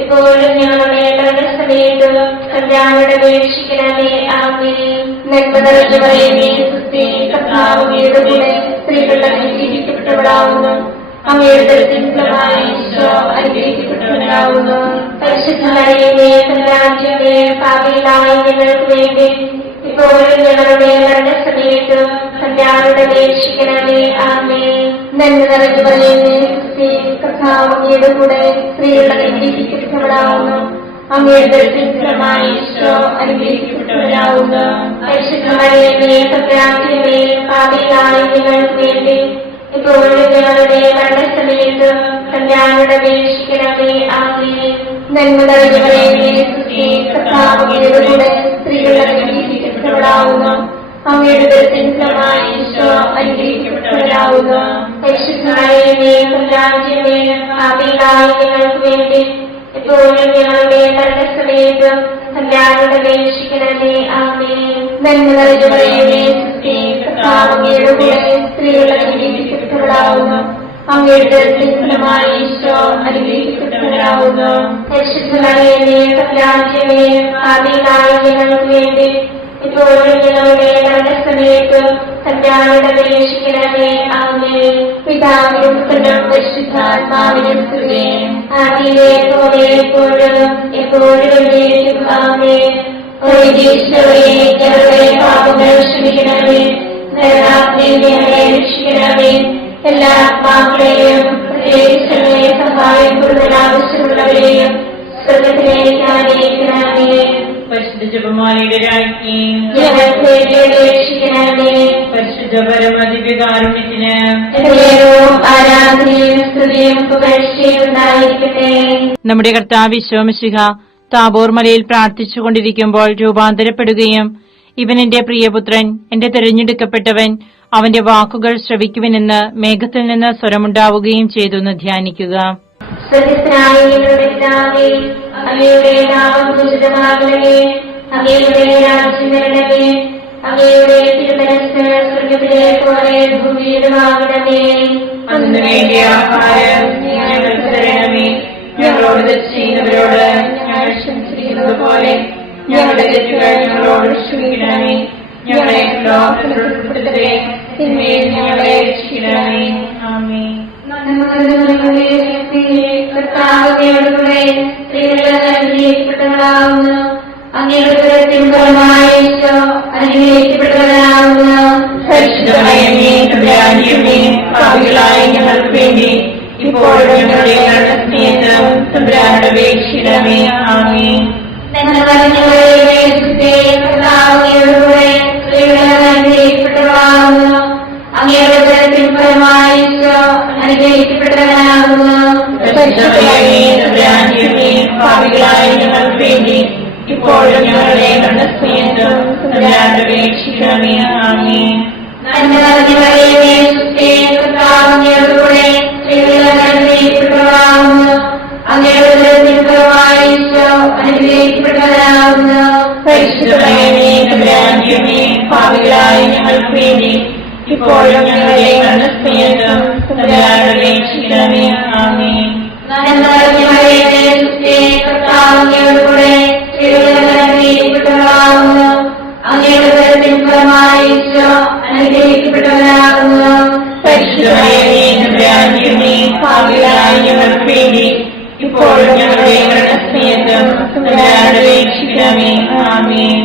ഇപ്പോഴും ഞങ്ങളുടെ മരണസമയത്തും കല്യാണയുടെ അപേക്ഷിക്കണമേ. ആമേൻ. നന്മ നിറഞ്ഞ മറിയമേ, സുസ്ഥി, കർത്താവ് അങ്ങയുടെ കൂടെ സ്ത്രീകളുടെ അനുഗ്രഹിക്കപ്പെട്ടവളാകുന്നു. അങ്ങയുടെ ഉദരത്തിൻ ഫലമായി ഈശോ അനുഗ്രഹിക്കപ്പെട്ടവനാകുന്നു. പരിശുദ്ധ മറിയമേ, തമ്പുരാന്റമ്മേ, പാപികളായ ഞങ്ങൾക്ക് വേണ്ടി ഇപ്പോഴും ഞങ്ങളുടെ മരണസമയത്തും കല്യാണയുടെ അപേക്ഷിക്കണമേ. ആമേൻ. നന്മ നിറഞ്ഞ മറിയമേ, സുസ്ഥി, കർത്താവ് അങ്ങയുടെ കൂടെ സ്ത്രീകളുടെ അനുഗ്രഹിക്കപ്പെട്ടവളാകുന്നു. അങ്ങയുടെ ഉദരത്തിൻ ഫലമായി ഈശോ അനുഗ്രഹിക്കപ്പെട്ടവനാകുന്നു. പരിശുദ്ധ മറിയമേ, തമ്പുരാന്റമ്മേ, പാപികളായ ഞങ്ങൾക്ക് വേണ്ടി ഇപ്പോഴും ഞങ്ങളുടെ മരണസമയത്തും കല്യാണയുടെ അപേക്ഷിക്കണമേ. ആമേൻ. നന്മ നിറഞ്ഞ മറിയമേ, സുസ്ഥി, കർത്താവ് അങ്ങയുടെ കൂടെ സ്ത്രീകളുടെ അനുഗ്രഹിക്കപ്പെട്ടവളാകുന്നു. അങ്ങയുടെ ഉദരത്തിൻ ഫലമായി ഈശോ അനുഗ്രഹിക്കപ്പെട്ടവനാകുന്നു. പരിശുദ്ധ മറിയമേ, തമ്പുരാന്റമ്മേ, പാപികളായ ഞങ്ങൾക്ക് വേണ്ടി ഇപ്പോഴും ഞങ്ങളുടെ മരണസമയത്തും കല്യാണയുടെ അപേക്ഷിക്കണമേ. ആമേൻ. നന്മ നിറഞ്ഞ മറിയമേ, സുസ്ഥി, കർത്താവ് അങ്ങയുടെ കൂടെ സ്ത്രീകളുടെ അനുഗ്രഹിക്കപ്പെട്ടവളാകുന്നു. അങ്ങയുടെ ഉദരത്തിൻ ഫലമായി ഈശോ അനുഗ്രഹിക്കപ്പെട്ടവനാകുന്നു. പരിശുദ്ധ മറിയമേ, തമ്പുരാന്റമ്മേ, പാപികളായ ഞങ്ങൾക്ക് വേണ്ടി ഇപ്പോഴും ഞങ്ങളുടെ മരണസമയത്തും കല്യാണയുടെ അപേക്ഷിക്കണമേ. ആമേൻ. പിതാവിനും പുത്രനും പരിശുദ്ധാത്മാവിനും സ്തുതി. ആദിയിലെ പോലെ എപ്പോഴും എപ്പോഴും എന്നേക്കും. ആമേൻ. ഈശോയെ, ഞങ്ങളുടെ പാപങ്ങൾ ക്ഷമിക്കണമേ. നരകാഗ്നിയിൽ ഞങ്ങളെ രക്ഷിക്കണമേ. എല്ലാ ആത്മാക്കളെയും പ്രത്യേകിച്ച് സഹായം കൂടുതൽ ആവശ്യമുള്ളവരെയും സ്വർഗ്ഗത്തിലേക്ക് ആനയിക്കണമേ. പരിശുദ്ധ ജപമാലയുടെ രാജ്ഞി, ഞങ്ങൾക്ക് വേണ്ടി അപേക്ഷിക്കണമേ. പരിശുദ്ധ പരമദിവ്യകാരുണ്യത്തിന് ആരാധനയും സ്തുതിയും പുകഴ്ചയും ഉണ്ടായിരിക്കട്ടെ. നമ്മുടെ കർത്താവ് ഈശോ മിശിഹ താബോർ മലയിൽ പ്രാർത്ഥിച്ചുകൊണ്ടിരിക്കുമ്പോൾ രൂപാന്തരപ്പെടുകയും ഇവൻ എന്റെ പ്രിയപുത്രൻ, എന്റെ തിരഞ്ഞെടുക്കപ്പെട്ടവൻ, അവന്റെ വാക്കുകൾ ശ്രവിക്കുവിനെന്ന് മേഘത്തിൽ നിന്ന് സ്വരമുണ്ടാവുകയും ചെയ്തെന്ന് ധ്യാനിക്കുക. സ്വർഗ്ഗസ്ഥനായ ഞങ്ങളുടെ പിതാവേ, അങ്ങയുടെ നാമം പൂജിതമാകണമേ. അങ്ങയുടെ രാജ്യം വരണമേ. അങ്ങയുടെ തിരുമനസ്സ് സ്വർഗ്ഗത്തിലെ പോലെ ഭൂമിയിലുമാകണമേ. അന്ന് വേണ്ടിയ ആഹാരം ഞങ്ങൾക്ക് തരണമേ. ഞങ്ങളോട് തെറ്റ് ചെയ്യുന്നവരോട് ഞങ്ങൾ ക്ഷമിച്ചിരിക്കുന്നത് പോലെ ഞങ്ങളുടെ തെറ്റുകൾ ഞങ്ങളോട് ക്ഷമിക്കണമേ. ഞങ്ങളെ ഉൾപ്പെടുത്തരുതേ, തിന്മയിൽ ഞങ്ങളെ രക്ഷിക്കണമേ. ആമേൻ. കർത്താവിനോടുകൂടെ സ്ത്രീകളുടെ അനുഗ്രഹിക്കപ്പെട്ടവളാകുന്നു. അങ്ങയുടെ ഉദരത്തിൻ ഫലമായി ഈശോ അനുഗ്രഹിക്കപ്പെട്ടവനാകുന്നു. പരിശുദ്ധ മറിയമേ, തമ്പുരാന്റമ്മേ, പാപികളായ ഞങ്ങൾക്ക് വേണ്ടി ഇപ്പോഴും ഞങ്ങളുടെ മരണസമയത്തും തമ്പുരാനോട് അപേക്ഷിക്കണമേ. ആമേൻ. നന്മ നിറഞ്ഞ മറിയമേ, സുസ്ഥി, കർത്താവിനോടുകൂടെ സ്ത്രീകളുടെ അനുഗ്രഹിക്കപ്പെട്ടവളാകുന്നു. അങ്ങയുടെ ഉദരത്തിൻ ഫലമായി ഈശോ അനുഗ്രഹിക്കപ്പെട്ടവനാകുന്നു. പരിശുദ്ധ മറിയമേ, തമ്പുരാന്റമ്മേ, പാപികളായ ഞങ്ങൾക്ക് വേണ്ടി ഇപ്പോഴും ഞങ്ങളുടെ മരണസമയത്തും തമ്പുരാനോട് അപേക്ഷിക്കണമേ. ആമേൻ. നന്മ നിറഞ്ഞ മറിയമേ, സുസ്ഥി, കർത്താവിനോടുകൂടെ സ്ത്രീകളുടെ അനുഗ്രഹിക്കപ്പെട്ടവളാകുന്നു. അങ്ങയുടെ ഉദരത്തിൻ ഫലമായി ഈശോ അനുഗ്രഹിക്കപ്പെട്ടവനാകുന്നു. പരിശുദ്ധ മറിയമേ, തമ്പുരാന്റമ്മേ, പാപികളായ ഞങ്ങൾക്ക് വേണ്ടി ഇപ്പോഴും ഞങ്ങളുടെ മരണസമയത്തും തമ്പുരാനോട് അപേക്ഷിക്കണമേ. ആമേൻ. നന്മ നിറഞ്ഞ മറിയമേ, സുസ്ഥി, കർത്താവിനോടുകൂടെ സ്ത്രീകളുടെ അനുഗ്രഹിക്കപ്പെട്ടവളാകുന്നു. അങ്ങയുടെ ഉദരത്തിൻ ഫലമായി ഈശോ അനുഗ്രഹിക്കപ്പെട്ടവനാകുന്നു. പരിശുദ്ധ മറിയമേ, തമ്പുരാന്റമ്മേ, പാപികളായ ഞങ്ങൾക്ക് വേണ്ടി ഇപ്പോഴും ഞങ്ങളുടെ മരണസമയത്തും തമ്പുരാനോട് അപേക്ഷിക്കണമേ. ആമേൻ.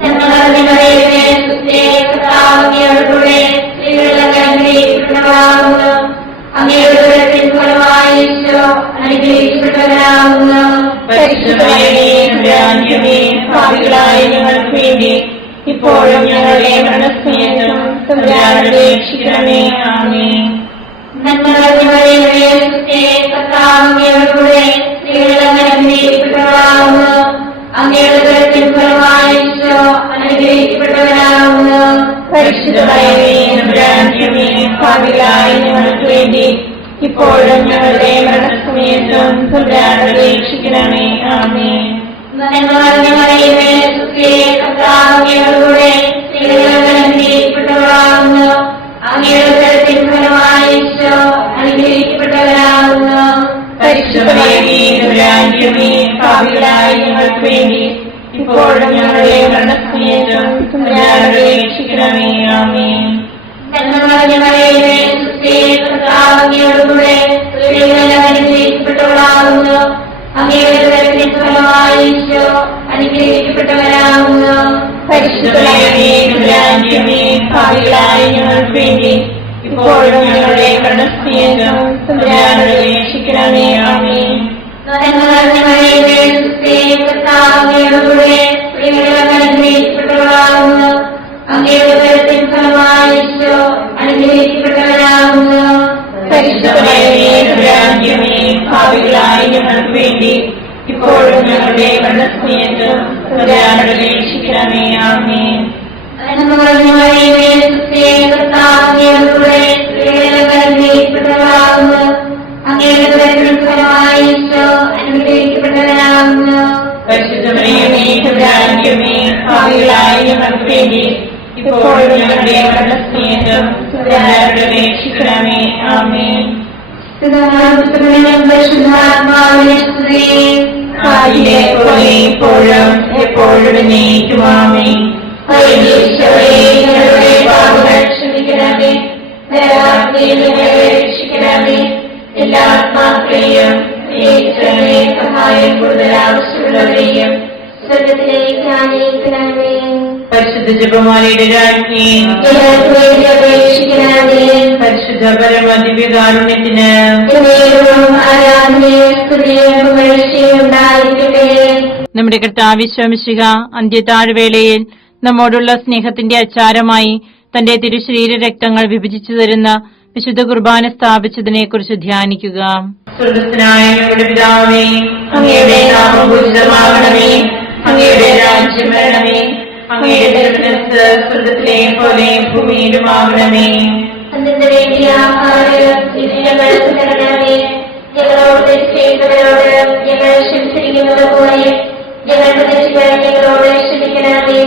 നന്മ നിറഞ്ഞ മറിയമേ, സുസ്ഥി, കർത്താവിനോടുകൂടെ സ്ത്രീകളുടെ അനുഗ്രഹിക്കപ്പെട്ടവളാകുന്നു. അങ്ങയുടെ ഉദരത്തിൻ ഫലമായി ഈശോ അനുഗ്രഹിക്കപ്പെട്ടവനാകുന്നു. പരിശുദ്ധ മറിയമേ, തമ്പുരാന്റമ്മേ, പാപികളായ ഞങ്ങൾക്ക് വേണ്ടി ഇപ്പോഴും ഞങ്ങളുടെ മരണസമയത്തും തമ്പുരാനോട് അപേക്ഷിക്കണമേ. ആമേൻ. നന്മ നിറഞ്ഞ മറിയമേ, സുസ്ഥി, കർത്താവിനോടുകൂടെ സ്ത്രീകളുടെ അനുഗ്രഹിക്കപ്പെട്ടവളാകുന്നു. അങ്ങയുടെ ഉദരത്തിൻ ഫലമായി ഈശോ അനുഗ്രഹിക്കപ്പെട്ടവനാകുന്നു. പരിശുദ്ധ മറിയമേ, തമ്പുരാന്റമ്മേ, പാപികളായ ഞങ്ങൾക്ക് വേണ്ടി ഇപ്പോഴും ഞങ്ങളുടെ മരണസമയത്തും തമ്പുരാനോട് അപേക്ഷിക്കണമേ. ആമേൻ. നന്മ നിറഞ്ഞ മറിയമേ, സുസ്ഥിരേ, കർത്താവ് അങ്ങയോടുകൂടെ സ്ത്രീകളിൽ അനുഗ്രഹിക്കപ്പെട്ടവളാകുന്നു. അങ്ങയുടെ ഉദരത്തിൻ ഫലമായി ഈശോ അനുഗ്രഹിക്കപ്പെട്ടവനാകുന്നു. പരിശുദ്ധ മറിയമേ, തമ്പുരാന്റമ്മേ, പാപികളായ ഞങ്ങൾക്ക് വേണ്ടി ഇപ്പോഴും ഞങ്ങളുടെ മരണസമയത്തും തമ്പുരാനോട് അപേക്ഷിക്കണമേ. ആമേൻ. നന്മ നിറഞ്ഞ മറിയമേ, സുസ്ഥിരേ, കർത്താവ് അങ്ങയോടുകൂടെ സ്ത്രീകളിൽ അനുഗ്രഹിക്കപ്പെട്ടവളാകുന്നു. അങ്ങയുടെ ഉദരത്തിൻ ഫലമായി ഈശോ അനുഗ്രഹിക്കപ്പെട്ടവനാകുന്നു. പരിശുദ്ധ മറിയമേ, തമ്പുരാന്റമ്മേ, പാപികളായ ഞങ്ങൾക്ക് വേണ്ടി ഇപ്പോഴും ഞങ്ങളുടെ മരണസമയത്തും തമ്പുരാനോട് അപേക്ഷിക്കണമേ. ആമേൻ. നന്മ നിറഞ്ഞ മറിയമേ, സുസ്ഥിരേ, കർത്താവ് അങ്ങയോടുകൂടെ സ്ത്രീകളിൽ അനുഗ്രഹിക്കപ്പെട്ടവളാകുന്നു. അങ്ങയുടെ ഉദരത്തിൻ ഫലമായി ഈശോ അനുഗ്രഹിക്കപ്പെട്ടവനാകുന്നു. പരിശുദ്ധ മറിയമേ, തമ്പുരാന്റമ്മേ, പാപികളായ ഞങ്ങൾക്ക് വേണ്ടി ഇപ്പോഴും ഞങ്ങളുടെ മരണസമയത്തും തമ്പുരാനോട് അപേക്ഷിക്കണമേ. ആമേൻ. നന്മ നിറഞ്ഞ മറിയമേ, സുസ്ഥിരേ, കർത്താവ് അങ്ങയോടുകൂടെ സ്ത്രീകളിൽ അനുഗ്രഹിക്കപ്പെട്ടവളാകുന്നു. അങ്ങയുടെ ഉദരത്തിൻ ഫലമായി ഈശോ അനുഗ്രഹിക്കപ്പെട്ടവനാകുന്നു. പരിശുദ്ധ മറിയമേ, തമ്പുരാന്റമ്മേ, പാപികളായ ഞങ്ങൾക്ക് വേണ്ടി ഇപ്പോഴും ഞങ്ങളുടെ മരണസമയത്തും തമ്പുരാനോട് അപേക്ഷിക്കണമേ. ആമേൻ. പരിശുദ്ധാത്മാവിനെ സ്തുതി. ആദിയിലെ പോലെ ഇപ്പോഴും എപ്പോഴും എന്നേക്കും. ആമേൻ. ഈശോയെ, ഞങ്ങളുടെ പാപങ്ങൾ ക്ഷമിക്കണമേ. നരകാഗ്നിയിൽ ഞങ്ങളെ രക്ഷിക്കണമേ. എല്ലാ ആത്മാക്കളെയും ഈശ്വരനെ സഹായം കൂടുതൽ ആവശ്യമുള്ളവരെയും സ്വർഗ്ഗത്തിലേക്ക് ആനയിക്കണമേ. പരിശുദ്ധ ജപമാലയുടെ രാജ്ഞി, ഞങ്ങൾക്ക് വേണ്ടി അപേക്ഷിക്കണമേ. പരിശുദ്ധ പരമദിവ്യകാരുണ്യത്തിന് എന്നേക്കും ആരാധനയും സ്തുതിയും പുകഴ്ചയും ഉണ്ടായിരിക്കട്ടെ. നമ്മുടെ കർത്താവ് ഈശോ മിശിഹ അന്ത്യത്താഴ്വേളയിൽ നമ്മോടുള്ള സ്നേഹത്തിന്റെ അച്ചാരമായി തന്റെ തിരുശരീര രക്തങ്ങൾ വിഭജിച്ചു തരുന്ന വിശുദ്ധ കുർബാന സ്ഥാപിച്ചതിനെക്കുറിച്ച് ധ്യാനിക്കുക. സ്വർഗ്ഗസ്ഥനായ ഞങ്ങളുടെ പിതാവേ, അങ്ങയുടെ നാമം പൂജിതമാകണമേ. അങ്ങയുടെ രാജ്യം വരണമേ. അങ്ങയുടെ തിരുമനസ്സ് സ്വർഗ്ഗത്തിലെ പോലെ ഭൂമിയിലുമാകണമേ. അന്നത്തെ വേണ്ടിയ ആഹാരം ഇന്ന് ഞങ്ങൾക്ക് തരണമേ. ഞങ്ങളോട് തെറ്റ് ചെയ്തവരോട് ഞങ്ങൾ ക്ഷമിച്ചിരിക്കുന്നത് പോലെ ഞങ്ങളുടെ തെറ്റുകൾ ഞങ്ങളോട് ക്ഷമിക്കണമേ.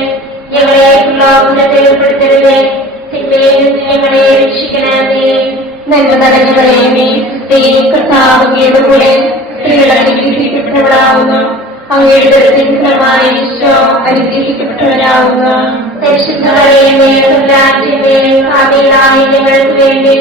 ഞങ്ങളെ പ്രലോഭനത്തിൽ ഉൾപ്പെടുത്തരുതേ. തിന്മയിൽ നിന്ന് ഞങ്ങളെ രക്ഷിക്കണമേ. നന്മ നിറഞ്ഞ മറിയമേ, സുസ്ഥിരേ, കർത്താവ് അങ്ങയുടെ കൂടെ സ്ത്രീകൾ അനുഗ്രഹിക്കപ്പെട്ടവളാകുന്നു. അങ്ങയുടെ ഉദരത്തിൻ ഫലമായി ഈശോ അനുഗ്രഹിക്കപ്പെട്ടവനാകുന്നു. പരിശുദ്ധ മറിയമേ, തമ്പുരാന്റമ്മേ, പാപികളായ ഞങ്ങൾക്ക് വേണ്ടി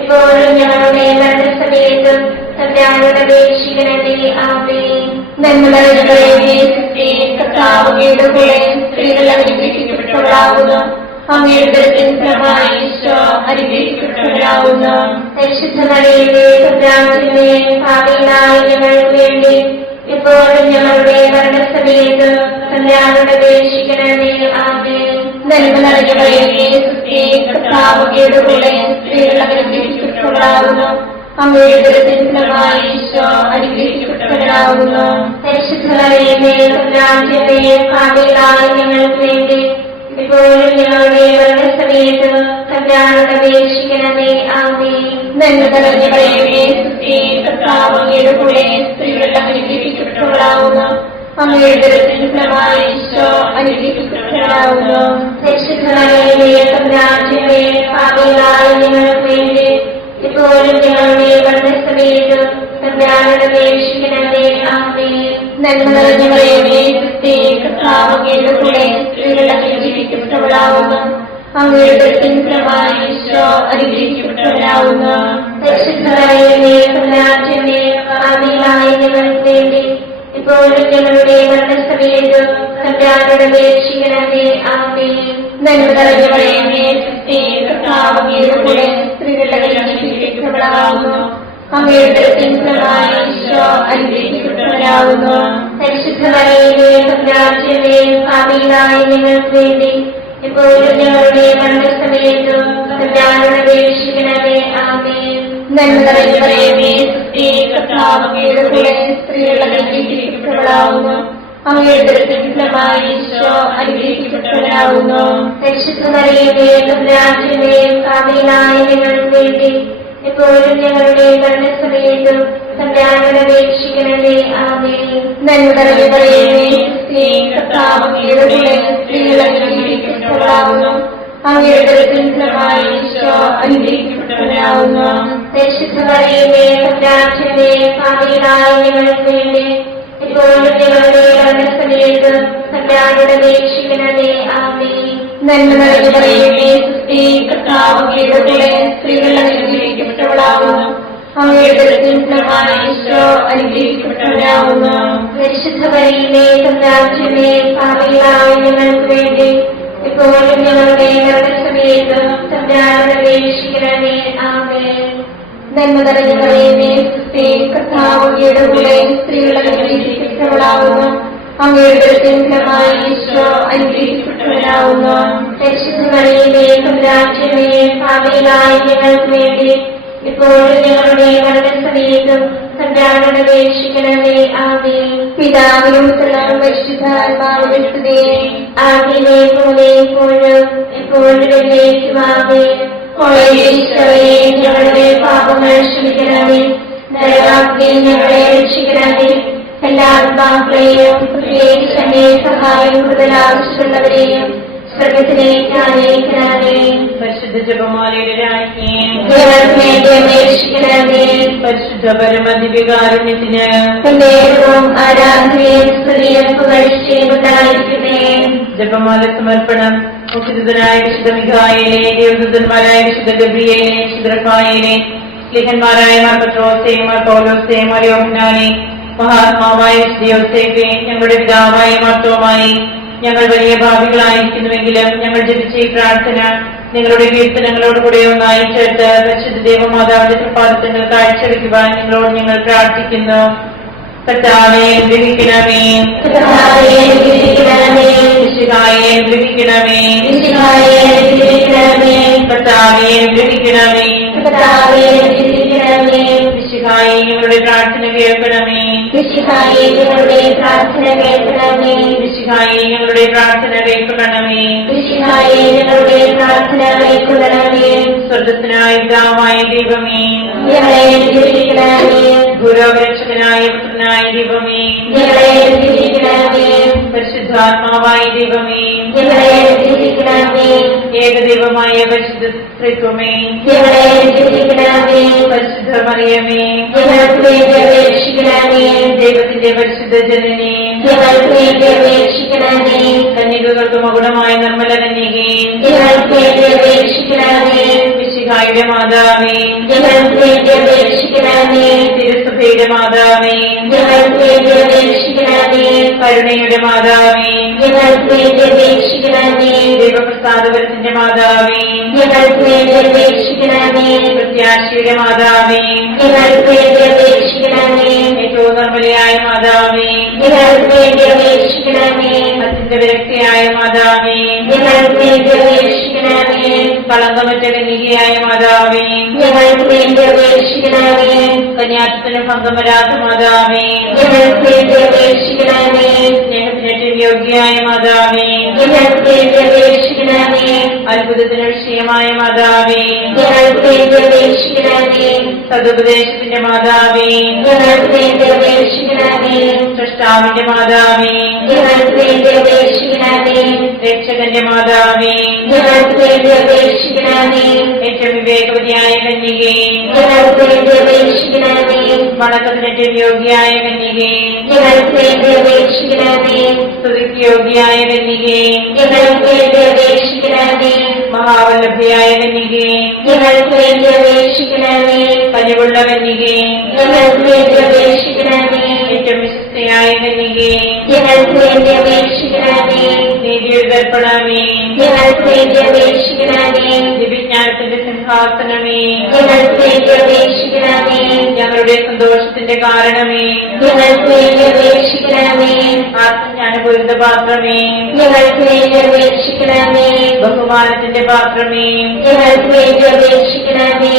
ഇപ്പോഴും ഞങ്ങളുടെ മരണസമയത്തും തമ്പുരാനോട് അപേക്ഷിക്കണമേ. ആമേൻ. നന്മ നിറഞ്ഞ മറിയമേ, സുസ്ഥിരേ, കർത്താവ് അങ്ങയുടെ കൂടെ സ്ത്രീകൾ അനുഗ്രഹിക്കപ്പെട്ടവളാകുന്നു. അങ്ങയുടെ ഉദരത്തിൻ ഫലമായി ഈശോ അനുഗ്രഹിക്കപ്പെട്ടവനാകുന്നു. പരിശുദ്ധ മറിയമേ, തമ്പുരാന്റമ്മേ, പാപികളായ ഞങ്ങൾക്ക് വേണ്ടി ഇപ്പോഴും ഞങ്ങളുടെ മരണസമയത്ത് തമ്പുരാനോട് അപേക്ഷിക്കണമേ. ആമേൻ. നന്മ നിറഞ്ഞ മറിയമേ, സുസ്ഥിരേ, കർത്താവ് അങ്ങയുടെ കൂടെ സ്ത്രീകൾ അനുഗ്രഹിക്കപ്പെട്ടവളാകുന്നു. അങ്ങയുടെ ഉദരത്തിൻ ഫലമായി ഈശോ അനുഗ്രഹിക്കപ്പെട്ടവനാകുന്നു. പരിശുദ്ധ മറിയമേ, തമ്പുരാന്റമ്മേ, പാപികളായ ഞങ്ങൾക്ക് വേണ്ടി ഇപ്പോഴും ഞങ്ങളുടെ മരണസമയത്ത് തമ്പുരാനോട് അപേക്ഷിക്കണമേ. ആമേൻ. നന്മ നിറഞ്ഞ മറിയമേ, സുസ്ഥിരേ, കർത്താവ് അങ്ങയുടെ കൂടെ സ്ത്രീകൾ അനുഗ്രഹിക്കപ്പെട്ടവളാകുന്നു. അങ്ങയുടെ ഉദരത്തിൻ ഫലമായി ഈശോ അനുഗ്രഹിക്കപ്പെട്ടവനാകുന്നു. പരിശുദ്ധ മറിയമേ, തമ്പുരാന്റമ്മേ, പാപികളായ ഞങ്ങൾക്ക് വേണ്ടി ഇപ്പോഴും ഞങ്ങളുടെ മരണസമയത്ത് തമ്പുരാനോട് അപേക്ഷിക്കണമേ. ആമേൻ. നന്മ നിറഞ്ഞ മറിയമേ, സുസ്ഥിരേ, കർത്താവ് അങ്ങയുടെ കൂടെ സ്ത്രീകൾ അനുഗ്രഹിക്കപ്പെട്ടവളാകുന്നു. അങ്ങയുടെ ഉദരത്തിൻ ഫലമായി ഈശോ അനുഗ്രഹിക്കപ്പെട്ടവനാകുന്നു. പരിശുദ്ധ മറിയമേ, തമ്പുരാന്റമ്മേ, പാപികളായ ഞങ്ങൾക്ക് വേണ്ടി ഇപ്പോഴും ഞങ്ങളുടെ മരണസമയത്ത് തമ്പുരാനോട് അപേക്ഷിക്കണമേ. ആമേൻ. നന്മ നിറഞ്ഞ മറിയമേ, സുസ്ഥിരേ, കർത്താവ് അങ്ങയുടെ കൂടെ സ്ത്രീകൾ അനുഗ്രഹിക്കപ്പെട്ടവളാകുന്നു. അങ്ങയുടെ ഉദരത്തിൻ ഫലമായി ഈശോ അനുഗ്രഹിക്കപ്പെട്ടവനാകുന്നു. പരിശുദ്ധ മറിയമേ, തമ്പുരാന്റമ്മേ, പാപികളായ ഞങ്ങൾക്ക് വേണ്ടി ഇപ്പോഴും ഞങ്ങളുടെ മരണസമയത്ത് തമ്പുരാനോട് അപേക്ഷിക്കണമേ. ആമേൻ. നന്മ നിറഞ്ഞ മറിയമേ, സുസ്ഥിരേ, കർത്താവ് അങ്ങയുടെ കൂടെ സ്ത്രീകൾ അനുഗ്രഹിക്കപ്പെട്ടവളാകുന്നു. അങ്ങയുടെ ഉദരത്തിൻ ഫലമായി ഈശോ അനുഗ്രഹിക്കപ്പെട്ടവനാകുന്നു. പരിശുദ്ധ മറിയമേ, തമ്പുരാന്റമ്മേ, പാപികളായ ഞങ്ങൾക്ക് വേണ്ടി ഇപ്പോഴും ഞങ്ങളുടെ മരണസമയത്തും തമ്പുരാനോട് അപേക്ഷിക്കണമേ. ആമേൻ. നന്മ നിറഞ്ഞ മറിയമേ, കർത്താവ് അങ്ങയുടെ കൂടെ സ്ത്രീകൾ അനുഗ്രഹിക്കപ്പെട്ടവളാകുന്നു. അങ്ങയുടെ ഫലമായി ഈശോ അനുഗ്രഹിക്കപ്പെട്ടവനാകുന്നു. പരിശുദ്ധ മറിയമേ, തമ്പുരാന്റെ പാപികളായ ഞങ്ങൾക്ക് വേണ്ടി ഇപ്പോഴും ഞങ്ങളുടെ മരണസമയത്തും തമ്പുരാനോട് അപേക്ഷിക്കണമേ. ആമേൻ. നന്മ നിറഞ്ഞ മറിയമേ, കർത്താവ് അങ്ങയുടെ കൂടെ സ്ത്രീകൾ അനുഗ്രഹിക്കപ്പെട്ടവളാകുന്നു. അങ്ങയുടെ ഫലമായി ഈശോ അനുഗ്രഹിക്കപ്പെട്ടവനാകുന്നു. പരിശുദ്ധ മറിയമേ, തമ്പുരാന്റെ പാപികളായ ഞങ്ങൾക്ക് വേണ്ടി ഇപ്പോഴും ഞങ്ങളുടെ മരണസമയത്തും തമ്പുരാനോട് അപേക്ഷിക്കണമേ. ആമേൻ. നന്മ നിറഞ്ഞ മറിയമേ, കർത്താവ് അങ്ങയുടെ കൂടെ സ്ത്രീകൾ അനുഗ്രഹിക്കപ്പെട്ടവളാകുന്നു. അങ്ങയുടെ ഫലമായി ഈശോ അനുഗ്രഹിക്കപ്പെട്ടവനാകുന്നു. പരിശുദ്ധ മറിയമേ, തമ്പുരാന്റെ പാപികളായ ഞങ്ങൾക്ക് വേണ്ടി ഇപ്പോഴും ഞങ്ങളുടെ മരണസമയത്തും തമ്പുരാനോട് അപേക്ഷിക്കണമേ. ആമേൻ. പിതാവിനും പുത്രനും പരിശുദ്ധാത്മാവിനും സ്തുതി. ആദ്യമേ പോലെ എപ്പോഴും എപ്പോഴും എന്നേക്കും. ആമേൻ. ഈശോയെ, ഞങ്ങളുടെ പാപങ്ങൾ ക്ഷമിക്കണമേ. നരകാഗ്നിയിൽ ഞങ്ങളെ രക്ഷിക്കണമേ. എല്ലാ ആത്മാക്കളെയും പ്രത്യേകിച്ച് അങ്ങേ സഹായം കൂടുതൽ ആവശ്യമുള്ളവരെയും സ്വർഗത്തിലേക്ക് ആനയിക്കണമേ. പരിശുദ്ധ ജപമാലയുടെ രാജ്ഞി, ഞങ്ങൾക്ക് വേണ്ടി അപേക്ഷിക്കണമേ. പരിശുദ്ധ പരമദിവ്യകാരുണ്യത്തിന് എന്നേരവും ആരാധനയും സ്തുതിയും പുകഴ്ചയും ഉണ്ടായിരിക്കട്ടെ. ജപമാല സമർപ്പണം. മുഖ്യദൂതനായ വിശുദ്ധ മിഖായേലെ, ദേവദൂതന്മാരായ വിശുദ്ധ ഗബ്രിയേലെ, വിശുദ്ധ റഫായേലെ, ലേഖന്മാരായ മാർ പത്രോസേ, മാർ പൗലോസേ, മാർ യോഹന്നാനെ, മഹാത്മാവായ വിശുദ്ധ യോസേഫേ, ഞങ്ങളുടെ പിതാവായ മാർത്തോമായി, ഞങ്ങൾ വലിയ ഭാവികളായിരിക്കുന്നുവെങ്കിലും ഞങ്ങൾ ജപിച്ച ഈ പ്രാർത്ഥന നിങ്ങളുടെ കീർത്തനങ്ങളോടുകൂടെ ഒന്നായി ചേർത്ത് പരിശുദ്ധ ദേവമാതാവിന്റെ പ്രഭാതങ്ങൾ കാഴ്ചവെക്കുവാൻ നിങ്ങളോട് ഞങ്ങൾ പ്രാർത്ഥിക്കുന്നു. കർത്താവേ, അനുഗ്രഹിക്കണമേ. കർത്താവേ, അനുഗ്രഹിക്കണമേ. മിശിഹായെ, അനുഗ്രഹിക്കണമേ. മിശിഹായെ, അനുഗ്രഹിക്കണമേ. കർത്താവേ, അനുഗ്രഹിക്കണമേ. കർത്താവേ, അനുഗ്രഹിക്കണമേ. മിശിഹായെ, ഞങ്ങളുടെ പ്രാർത്ഥന കേൾക്കണമേ. മിശിഹായെ, ഞങ്ങളുടെ പ്രാർത്ഥന കേൾക്കണമേ. മിശിഹായെ, ഞങ്ങളുടെ പ്രാർത്ഥന കേൾക്കണമേ. മിശിഹായെ, ഞങ്ങളുടെ പ്രാർത്ഥന കേൾക്കണമേ. സ്വർഗസ്നായ പിതാവായ ദൈവമേ, ഞങ്ങളെ അനുഗ്രഹിക്കണമേ. ഗുരുരക്ഷകനായ പുത്രനായ ദൈവമേ, ഞങ്ങളെ അനുഗ്രഹിക്കണമേ. പരിശുദ്ധാത്മാവായ ദൈവമേ, ഞങ്ങളെ അനുഗ്രഹിക്കണമേ. ഏകദൈവമായ പരിശുദ്ധ ത്രിത്വമേ, ഞങ്ങളെ അനുഗ്രഹിക്കണമേ. പരിശുദ്ധ മറിയമേ, ഞങ്ങൾക്ക് വേണ്ടി അപേക്ഷിക്കണമേ. ദൈവത്തിന്റെ പരിശുദ്ധ ജനനേ, ഞങ്ങൾക്ക് വേണ്ടി അപേക്ഷിക്കണമേ. കന്യകകൾക്ക് മകുടമായ നിർമ്മല കന്യകേ, ഞങ്ങൾക്ക് വേണ്ടി അപേക്ഷിക്കണമേ. മിശിഹായുടെ മാതാവേ, ഞങ്ങൾക്ക് വേണ്ടി അപേക്ഷിക്കണമേ. തിരുസഭയുടെ മാതാവേ, ഞങ്ങൾക്ക് വേണ്ടി അപേക്ഷിക്കണമേ. കരുണയുടെ മാതാവേ, ഞങ്ങൾക്ക് വേണ്ടി അപേക്ഷിക്കണമേ. ദൈവപ്രസാദപരത്തിന്റെ മാതാവേ, ഞങ്ങൾക്ക് വേണ്ടി അപേക്ഷിക്കണമേ. പ്രത്യാശയുടെ മാതാവേ, ഞങ്ങൾക്ക് വേണ്ടി അപേക്ഷിക്കണമേ. ഏറ്റവും നിർമ്മലയായ മാതാവേ, ഞങ്ങൾക്ക് വേണ്ടി അപേക്ഷിക്കണമേ. അത്യന്ത വിരക്തിയായ മാതാവേ, ഞങ്ങൾക്ക് വേണ്ടി അപേക്ഷിക്കണമേ. കളങ്കമറ്റ കന്യകയായ മാതാവേ, ഞങ്ങൾക്ക് വേണ്ടി അപേക്ഷിക്കണമേ. കന്യാത്വത്തിന് ഭംഗം വരാത്ത മാതാവേ, ഞങ്ങൾക്ക് വേണ്ടി അപേക്ഷിക്കണമേ. സ്നേഹത്തിനേറ്റവും യോഗ്യയായ മാതാവേ, ഞങ്ങൾക്ക് വേണ്ടി അപേക്ഷിക്കണമേ. അത്ഭുതത്തിന് വിഷയമായ മാതാവേ, ഞങ്ങൾക്ക് വേണ്ടി അപേക്ഷിക്കണമേ. സതുപദേശത്തിന്റെ മാതാവേ, ഞങ്ങൾക്ക് വേണ്ടി അപേക്ഷിക്കണമേ. സൃഷ്ടാവിന്റെ മാതാവേ, ഞങ്ങൾക്ക് വേണ്ടി അപേക്ഷിക്കണമേ. രക്ഷകന്റെ മാതാവേ, ഞങ്ങൾക്ക് വേണ്ടി അപേക്ഷിക്കണമേ. ഏറ്റവും വിവേകവതിയായ കന്യകേ, ഞങ്ങൾക്ക് വേണ്ടി അപേക്ഷിക്കണമേ. വണക്കത്തിനേറ്റവും യോഗ്യയായ കന്യകേ, ഞങ്ങൾക്ക് വേണ്ടി അപേക്ഷിക്കണമേ. സ്തുതിക്ക് യോഗ്യയായ കന്യകേ, ഞങ്ങൾക്ക് വേണ്ടി അപേക്ഷിക്കണമേ. മഹാവല്ലഭയായ കന്യകേ, ഞങ്ങൾക്ക് വേണ്ടി അപേക്ഷിക്കണമേ. കനിവുള്ള കന്യകേ, ഞങ്ങൾക്ക് വേണ്ടി അപേക്ഷിക്കണമേ. ഏറ്റവും വിശുദ്ധയായ കന്യകേ, ഞങ്ങൾക്ക് വേണ്ടി അപേക്ഷിക്കണമേ. നീതിയുടെ ദർപ്പണമേ, ഞങ്ങൾക്ക് വേണ്ടി അപേക്ഷിക്കണമേ. ദിവ്യജ്ഞാനത്തിന്റെ സിംഹാസനമേ, ഞങ്ങൾക്ക് വേണ്ടി അപേക്ഷിക്കണമേ. ഞങ്ങളുടെ സന്തോഷത്തിന്റെ കാരണമേ, ഞങ്ങൾക്ക് വേണ്ടി അപേക്ഷിക്കണമേ. ആത്മജ്ഞാനപൂരിത പാത്രമേ, ഞങ്ങൾക്ക് വേണ്ടി അപേക്ഷിക്കണമേ. ബഹുമാനത്തിന്റെ പാത്രമേ, ഞങ്ങൾക്ക് വേണ്ടി അപേക്ഷിക്കണമേ.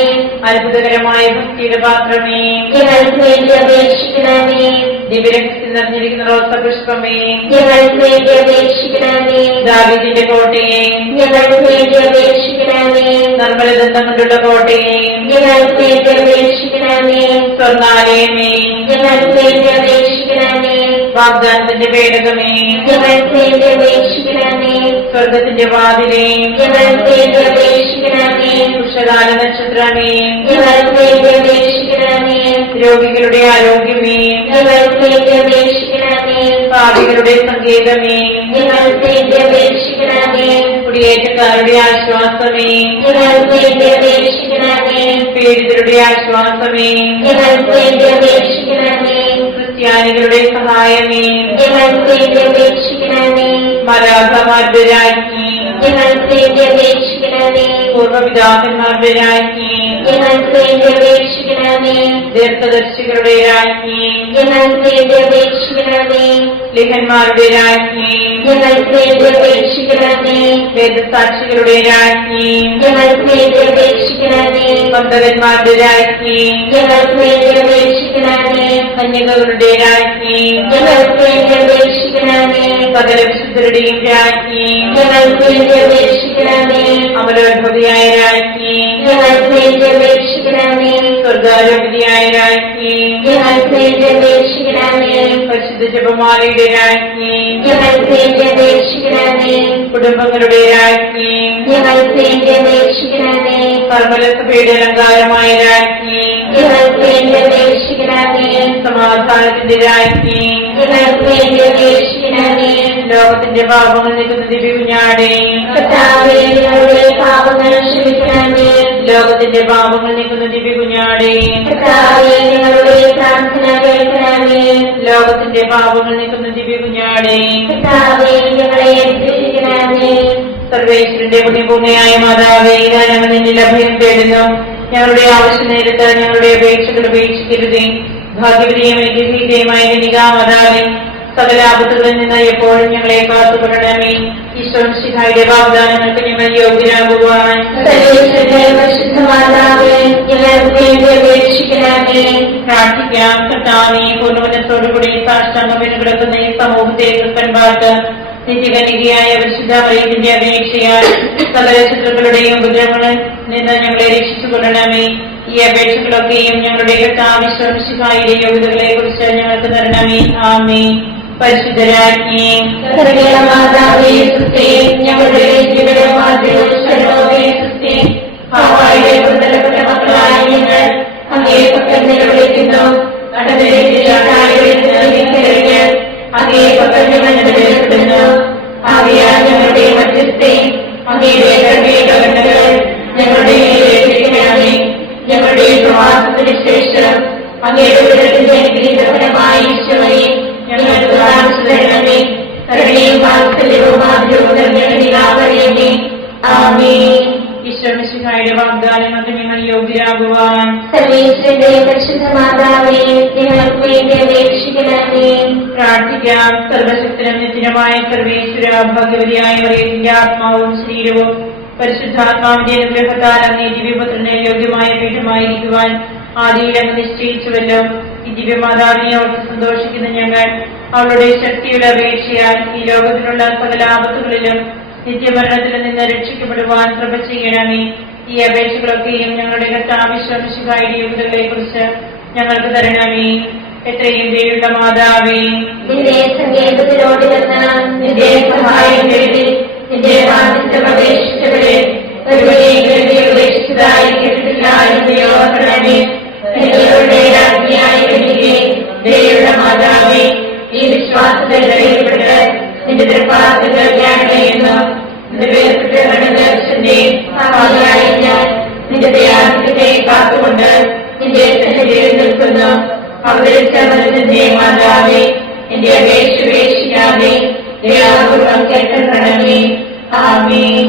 അത്ഭുതകരമായ ഭക്തിയുടെ പാത്രമേ, ഞങ്ങൾക്ക് വേണ്ടി അപേക്ഷിക്കണമേ. ദിവ്യരഹസ്യം നിറഞ്ഞിരിക്കുന്ന റോസപുഷ്പമേ, ഞങ്ങൾക്ക് വേണ്ടി അപേക്ഷിക്കണമേ. ദാവീദിന്റെ കോട്ടയെ, ഞങ്ങൾക്ക് വേണ്ടി അപേക്ഷിക്കണമേ. നിർമ്മലദന്തം കൊണ്ടുള്ള കോട്ടയെ, ഞങ്ങൾക്ക് വേണ്ടി അപേക്ഷിക്കണമേ. സ്വർണ്ണാലയമേ, ഞങ്ങൾക്ക് വേണ്ടി അപേക്ഷിക്കണമേ. വാഗ്ദാനത്തിന്റെ പേടകമേ, ഞങ്ങൾക്ക് വേണ്ടി അപേക്ഷിക്കണമേ. സ്വർഗത്തിന്റെ വാതിലേ, ഞങ്ങൾക്ക് വേണ്ടി അപേക്ഷിക്കണമേ. ഉഷകാല നക്ഷത്രമേ, ഞങ്ങൾക്ക് വേണ്ടി അപേക്ഷിക്കണമേ. രോഗികളുടെ ആരോഗ്യമേ, ഞങ്ങൾക്ക് വേണ്ടി അപേക്ഷിക്കണമേ. പാപികളുടെ സങ്കേതമേ, ഞങ്ങൾക്ക് വേണ്ടി അപേക്ഷിക്കണമേ. കുടിയേറ്റക്കാരുടെ ആശ്വാസമേ, ഞങ്ങൾക്ക് വേണ്ടി അപേക്ഷിക്കണമേ. പീഡിതരുടെ ആശ്വാസമേ, ഞങ്ങൾക്ക് വേണ്ടി അപേക്ഷിക്കണമേ. ക്രിസ്ത്യാനികളുടെ സഹായമേ, ഞങ്ങൾക്ക് വേണ്ടി അപേക്ഷിക്കണമേ. മലാഖമാരുടെ രാജ്ഞി, ഞങ്ങൾക്ക് വേണ്ടി അപേക്ഷിക്കണമേ. പൂർവ്വപിതാക്കന്മാരുടെ രാജ്ഞി, ഞങ്ങൾക്ക് വേണ്ടി അപേക്ഷിക്കണമേ. ദീർഘദർശികളുടെ രാജ്ഞി, ഞങ്ങൾക്ക് വേണ്ടി അപേക്ഷിക്കണമേ. ലിഹന്മാരുടെ രാജ്ഞി, ഞങ്ങൾക്ക് വേണ്ടി അപേക്ഷിക്കണമേ. വേദസാക്ഷികളുടെ രാജ്ഞി, ഞങ്ങൾക്ക് വേണ്ടി അപേക്ഷിക്കണമേ. പന്തകന്മാരുടെ രാജ്ഞി, ഞങ്ങൾക്ക് വേണ്ടി അപേക്ഷിക്കണമേ. കന്യകകളുടെ രാജ്ഞി, ഞങ്ങൾക്ക് വേണ്ടി അപേക്ഷിക്കണമേ. സകല വിശുദ്ധരുടെയും രാജ്ഞി, ഞങ്ങൾക്ക് വേണ്ടി അപേക്ഷിക്കണമേ. അമലോത്ഭവിയായ രാജ്ഞി, ഞങ്ങൾക്ക് വേണ്ടി അപേക്ഷിക്കണമേ. സ്വർഗാരോപതിയായ രാജ്ഞി, ഞങ്ങൾക്ക് വേണ്ടി അപേക്ഷിക്കണമേ. പരിശുദ്ധ ജപമാലയുടെ രാജ്ഞി, ഞങ്ങൾക്ക് വേണ്ടി അപേക്ഷിക്കണമേ. കുടുംബങ്ങളുടെ രാജ്ഞി, ഞങ്ങൾക്ക് വേണ്ടി അപേക്ഷിക്കണമേ. കർമ്മലസഭയുടെ അലങ്കാരമായ രാജ്ഞി, ഞങ്ങൾക്ക് വേണ്ടി അപേക്ഷിക്കണമേ. സമാധാനത്തിന്റെ രാജ്ഞി, ഞങ്ങൾക്ക് വേണ്ടി അപേക്ഷിക്കണമേ. ലോകത്തിന്റെ പാപങ്ങൾ നീക്കുന്ന ദിവ്യകുഞ്ഞാടേ, കർത്താവേ, ഞങ്ങളുടെ പാപങ്ങൾ ക്ഷമിക്കണമേ. ലോകത്തിന്റെ പാപങ്ങൾ നീക്കുന്ന ദിവ്യകുഞ്ഞാടേ, കർത്താവേ, ഞങ്ങളുടെ പ്രാർത്ഥന കേൾക്കണമേ. ലോകത്തിന്റെ പാപങ്ങൾ നീക്കുന്ന ദിവ്യകുഞ്ഞാടേ, കർത്താവേ, ഞങ്ങളെ രക്ഷിക്കണമേ. സർവേശ്വരന്റെ പുണ്യപൂർണ്ണയായ മാതാവേ, ഇതാ ഞങ്ങൾ നിന്നിൽ അഭയം തേടുന്നു. ഞങ്ങളുടെ ആവശ്യ നേരത്ത് ഞങ്ങളുടെ അപേക്ഷകൾ ഉപേക്ഷിക്കരുതേ. ഭാഗ്യവതിയും അനുഗ്രഹീതയുമായ കന്യകാമാതാവേ, സകല ആപത്തുകളിൽ നിന്ന് എപ്പോഴും ഞങ്ങളെ കാത്തുകൊള്ളണമേ. ഈശോമിശിഹായുടെ വാഗ്ദാനങ്ങൾക്ക് ഞങ്ങൾ യോഗ്യരാകുവാൻ സർവേശ്വരന്റെ പരിശുദ്ധ മാതാവേ, ഞങ്ങൾക്ക് വേണ്ടി അപേക്ഷിക്കണമേ. പ്രാർത്ഥിക്കാം. കർത്താവേ, പൂർണ്ണമനത്തോടുകൂടി സാഷ്ടാംഗം കിടക്കുന്ന ഈ സമൂഹത്തെ കൃപൻപാട്ട് നിത്യകന്യകയായ പരിശുദ്ധ മറിയത്തിന്റെ അപേക്ഷയാൽ സകല ശത്രുക്കളുടെയും ഉപദ്രവങ്ങളിൽ നിന്ന് ഞങ്ങളെ രക്ഷിച്ചുകൊള്ളണമേ. ഈ അപേക്ഷകളൊക്കെയും ഞങ്ങളുടെ കർത്താവിശ്വസിഹായുടെ യോഗ്യതകളെ കുറിച്ച് ഞങ്ങൾക്ക് തരണമേ. ആമേൻ. പരിശുദ്ധരാജ്ഞി, സ്വർഗീയ മാതാവേ, സ്തുതി. ഞങ്ങളുടെ ജീവിതമാർഗ്ഗവും ശരണമേ, സ്തുതി. ഹവ്വായുടെ പുത്രപ്പെട്ട മക്കളായ ഞങ്ങൾ അങ്ങയെ പക്കൽ നിലവിളിക്കുന്നു. കഴിഞ്ഞ് അങ്ങയെ പക്കൽ ഞങ്ങൾ നിലവിളിക്കുന്നു. ആകയാൽ ഞങ്ങളുടെ മധ്യസ്ഥെ അങ്ങയുടെ കരുണകൾ ഞങ്ങളുടെ മേലേൽപ്പിക്കണമേ. ഞങ്ങളുടെ പ്രവാസത്തിന് ശേഷം അങ്ങയുടെ ഉദരത്തിന്റെ അനുഗ്രഹീതഫലമായ ഈശോയെ ഞങ്ങൾക്ക് കാണിച്ചു തരണമേ. കരുണയും വാത്സല്യവും ആഗ്രഹവും നിറഞ്ഞ ആമേൻ. ഈശോമിശിഹായുടെ വാഗ്ദാനങ്ങൾക്ക് ഞങ്ങൾ യോഗ്യരാകുവാൻ സർവേശ്വരന്റെ പരിശുദ്ധ മാതാവേ, ഞങ്ങൾക്ക് വേണ്ടി അപേക്ഷിക്കണമേ. പ്രാർത്ഥിക്കാം. സർവശക്തനും നിത്യനുമായ സർവേശ്വര, ഭാഗ്യവതിയായ മറിയത്തിന്റെ ആത്മാവും ശരീരവും പരിശുദ്ധാത്മാവിന്റെ അനുഗ്രഹത്താൽ അങ്ങേ ദിവ്യപുത്രന് യോഗ്യമായ പീഠമായിരിക്കുവാൻ ആദിയിൽ അങ്ങ് നിശ്ചയിച്ചുവല്ലോ. ഈ ദിവ്യമാതാവിനെ ഓർത്ത് സന്തോഷിക്കുന്ന ഞങ്ങൾ അവളുടെ ശക്തിയുടെ അപേക്ഷയാൽ ഈ ലോകത്തിലുള്ള സകല ആപത്തുകളിലും നിത്യമരണത്തിൽ നിന്ന് രക്ഷിക്കപ്പെടുവാൻ കൃപ ചെയ്യണമേ. ഈ അപേക്ഷകളൊക്കെയും ഞങ്ങളുടെ കർത്താവിശ്വസിഹായുടെ യോഗ്യതകളെ കുറിച്ച് ഞങ്ങൾക്ക് തരണമേ. എത്രയും ദയുള്ള മാതാവേ, നിന്റെ സങ്കേതത്തിലോട് വന്ന് നിന്റെ സഹായം തേടി നിന്റെ വാദിത്വം അപേക്ഷിച്ചവരെ ഒരുവരെയും ഉപേക്ഷിച്ചതായി കേട്ടിട്ടില്ല എന്ന് ഓർക്കണമേ. നിങ്ങളുടെ രാജ്ഞിയായ ദയുള്ള മാതാവേ, ഈ വിശ്വാസത്തിൽ ധൈര്യപ്പെട്ട് നിന്റെ തൃപ്പാദത്തിൽ ഞാൻ കഴിയുന്നു. നിന്റെ വേർപെട്ട ദർശന്റെ ഭാഗമായി ഞാൻ നിന്റെ ദയാദിത്യത്തെ കാത്തുകൊണ്ട് നിന്റെ സന്നിധിയിൽ നിൽക്കുന്നു. അവതരിച്ച മനസ്സിന്റെ മാതാവേ, എന്റെ അപേക്ഷ ഉപേക്ഷിക്കാതെ ദയാപൂർവം കേട്ടണമേ. ആമേൻ.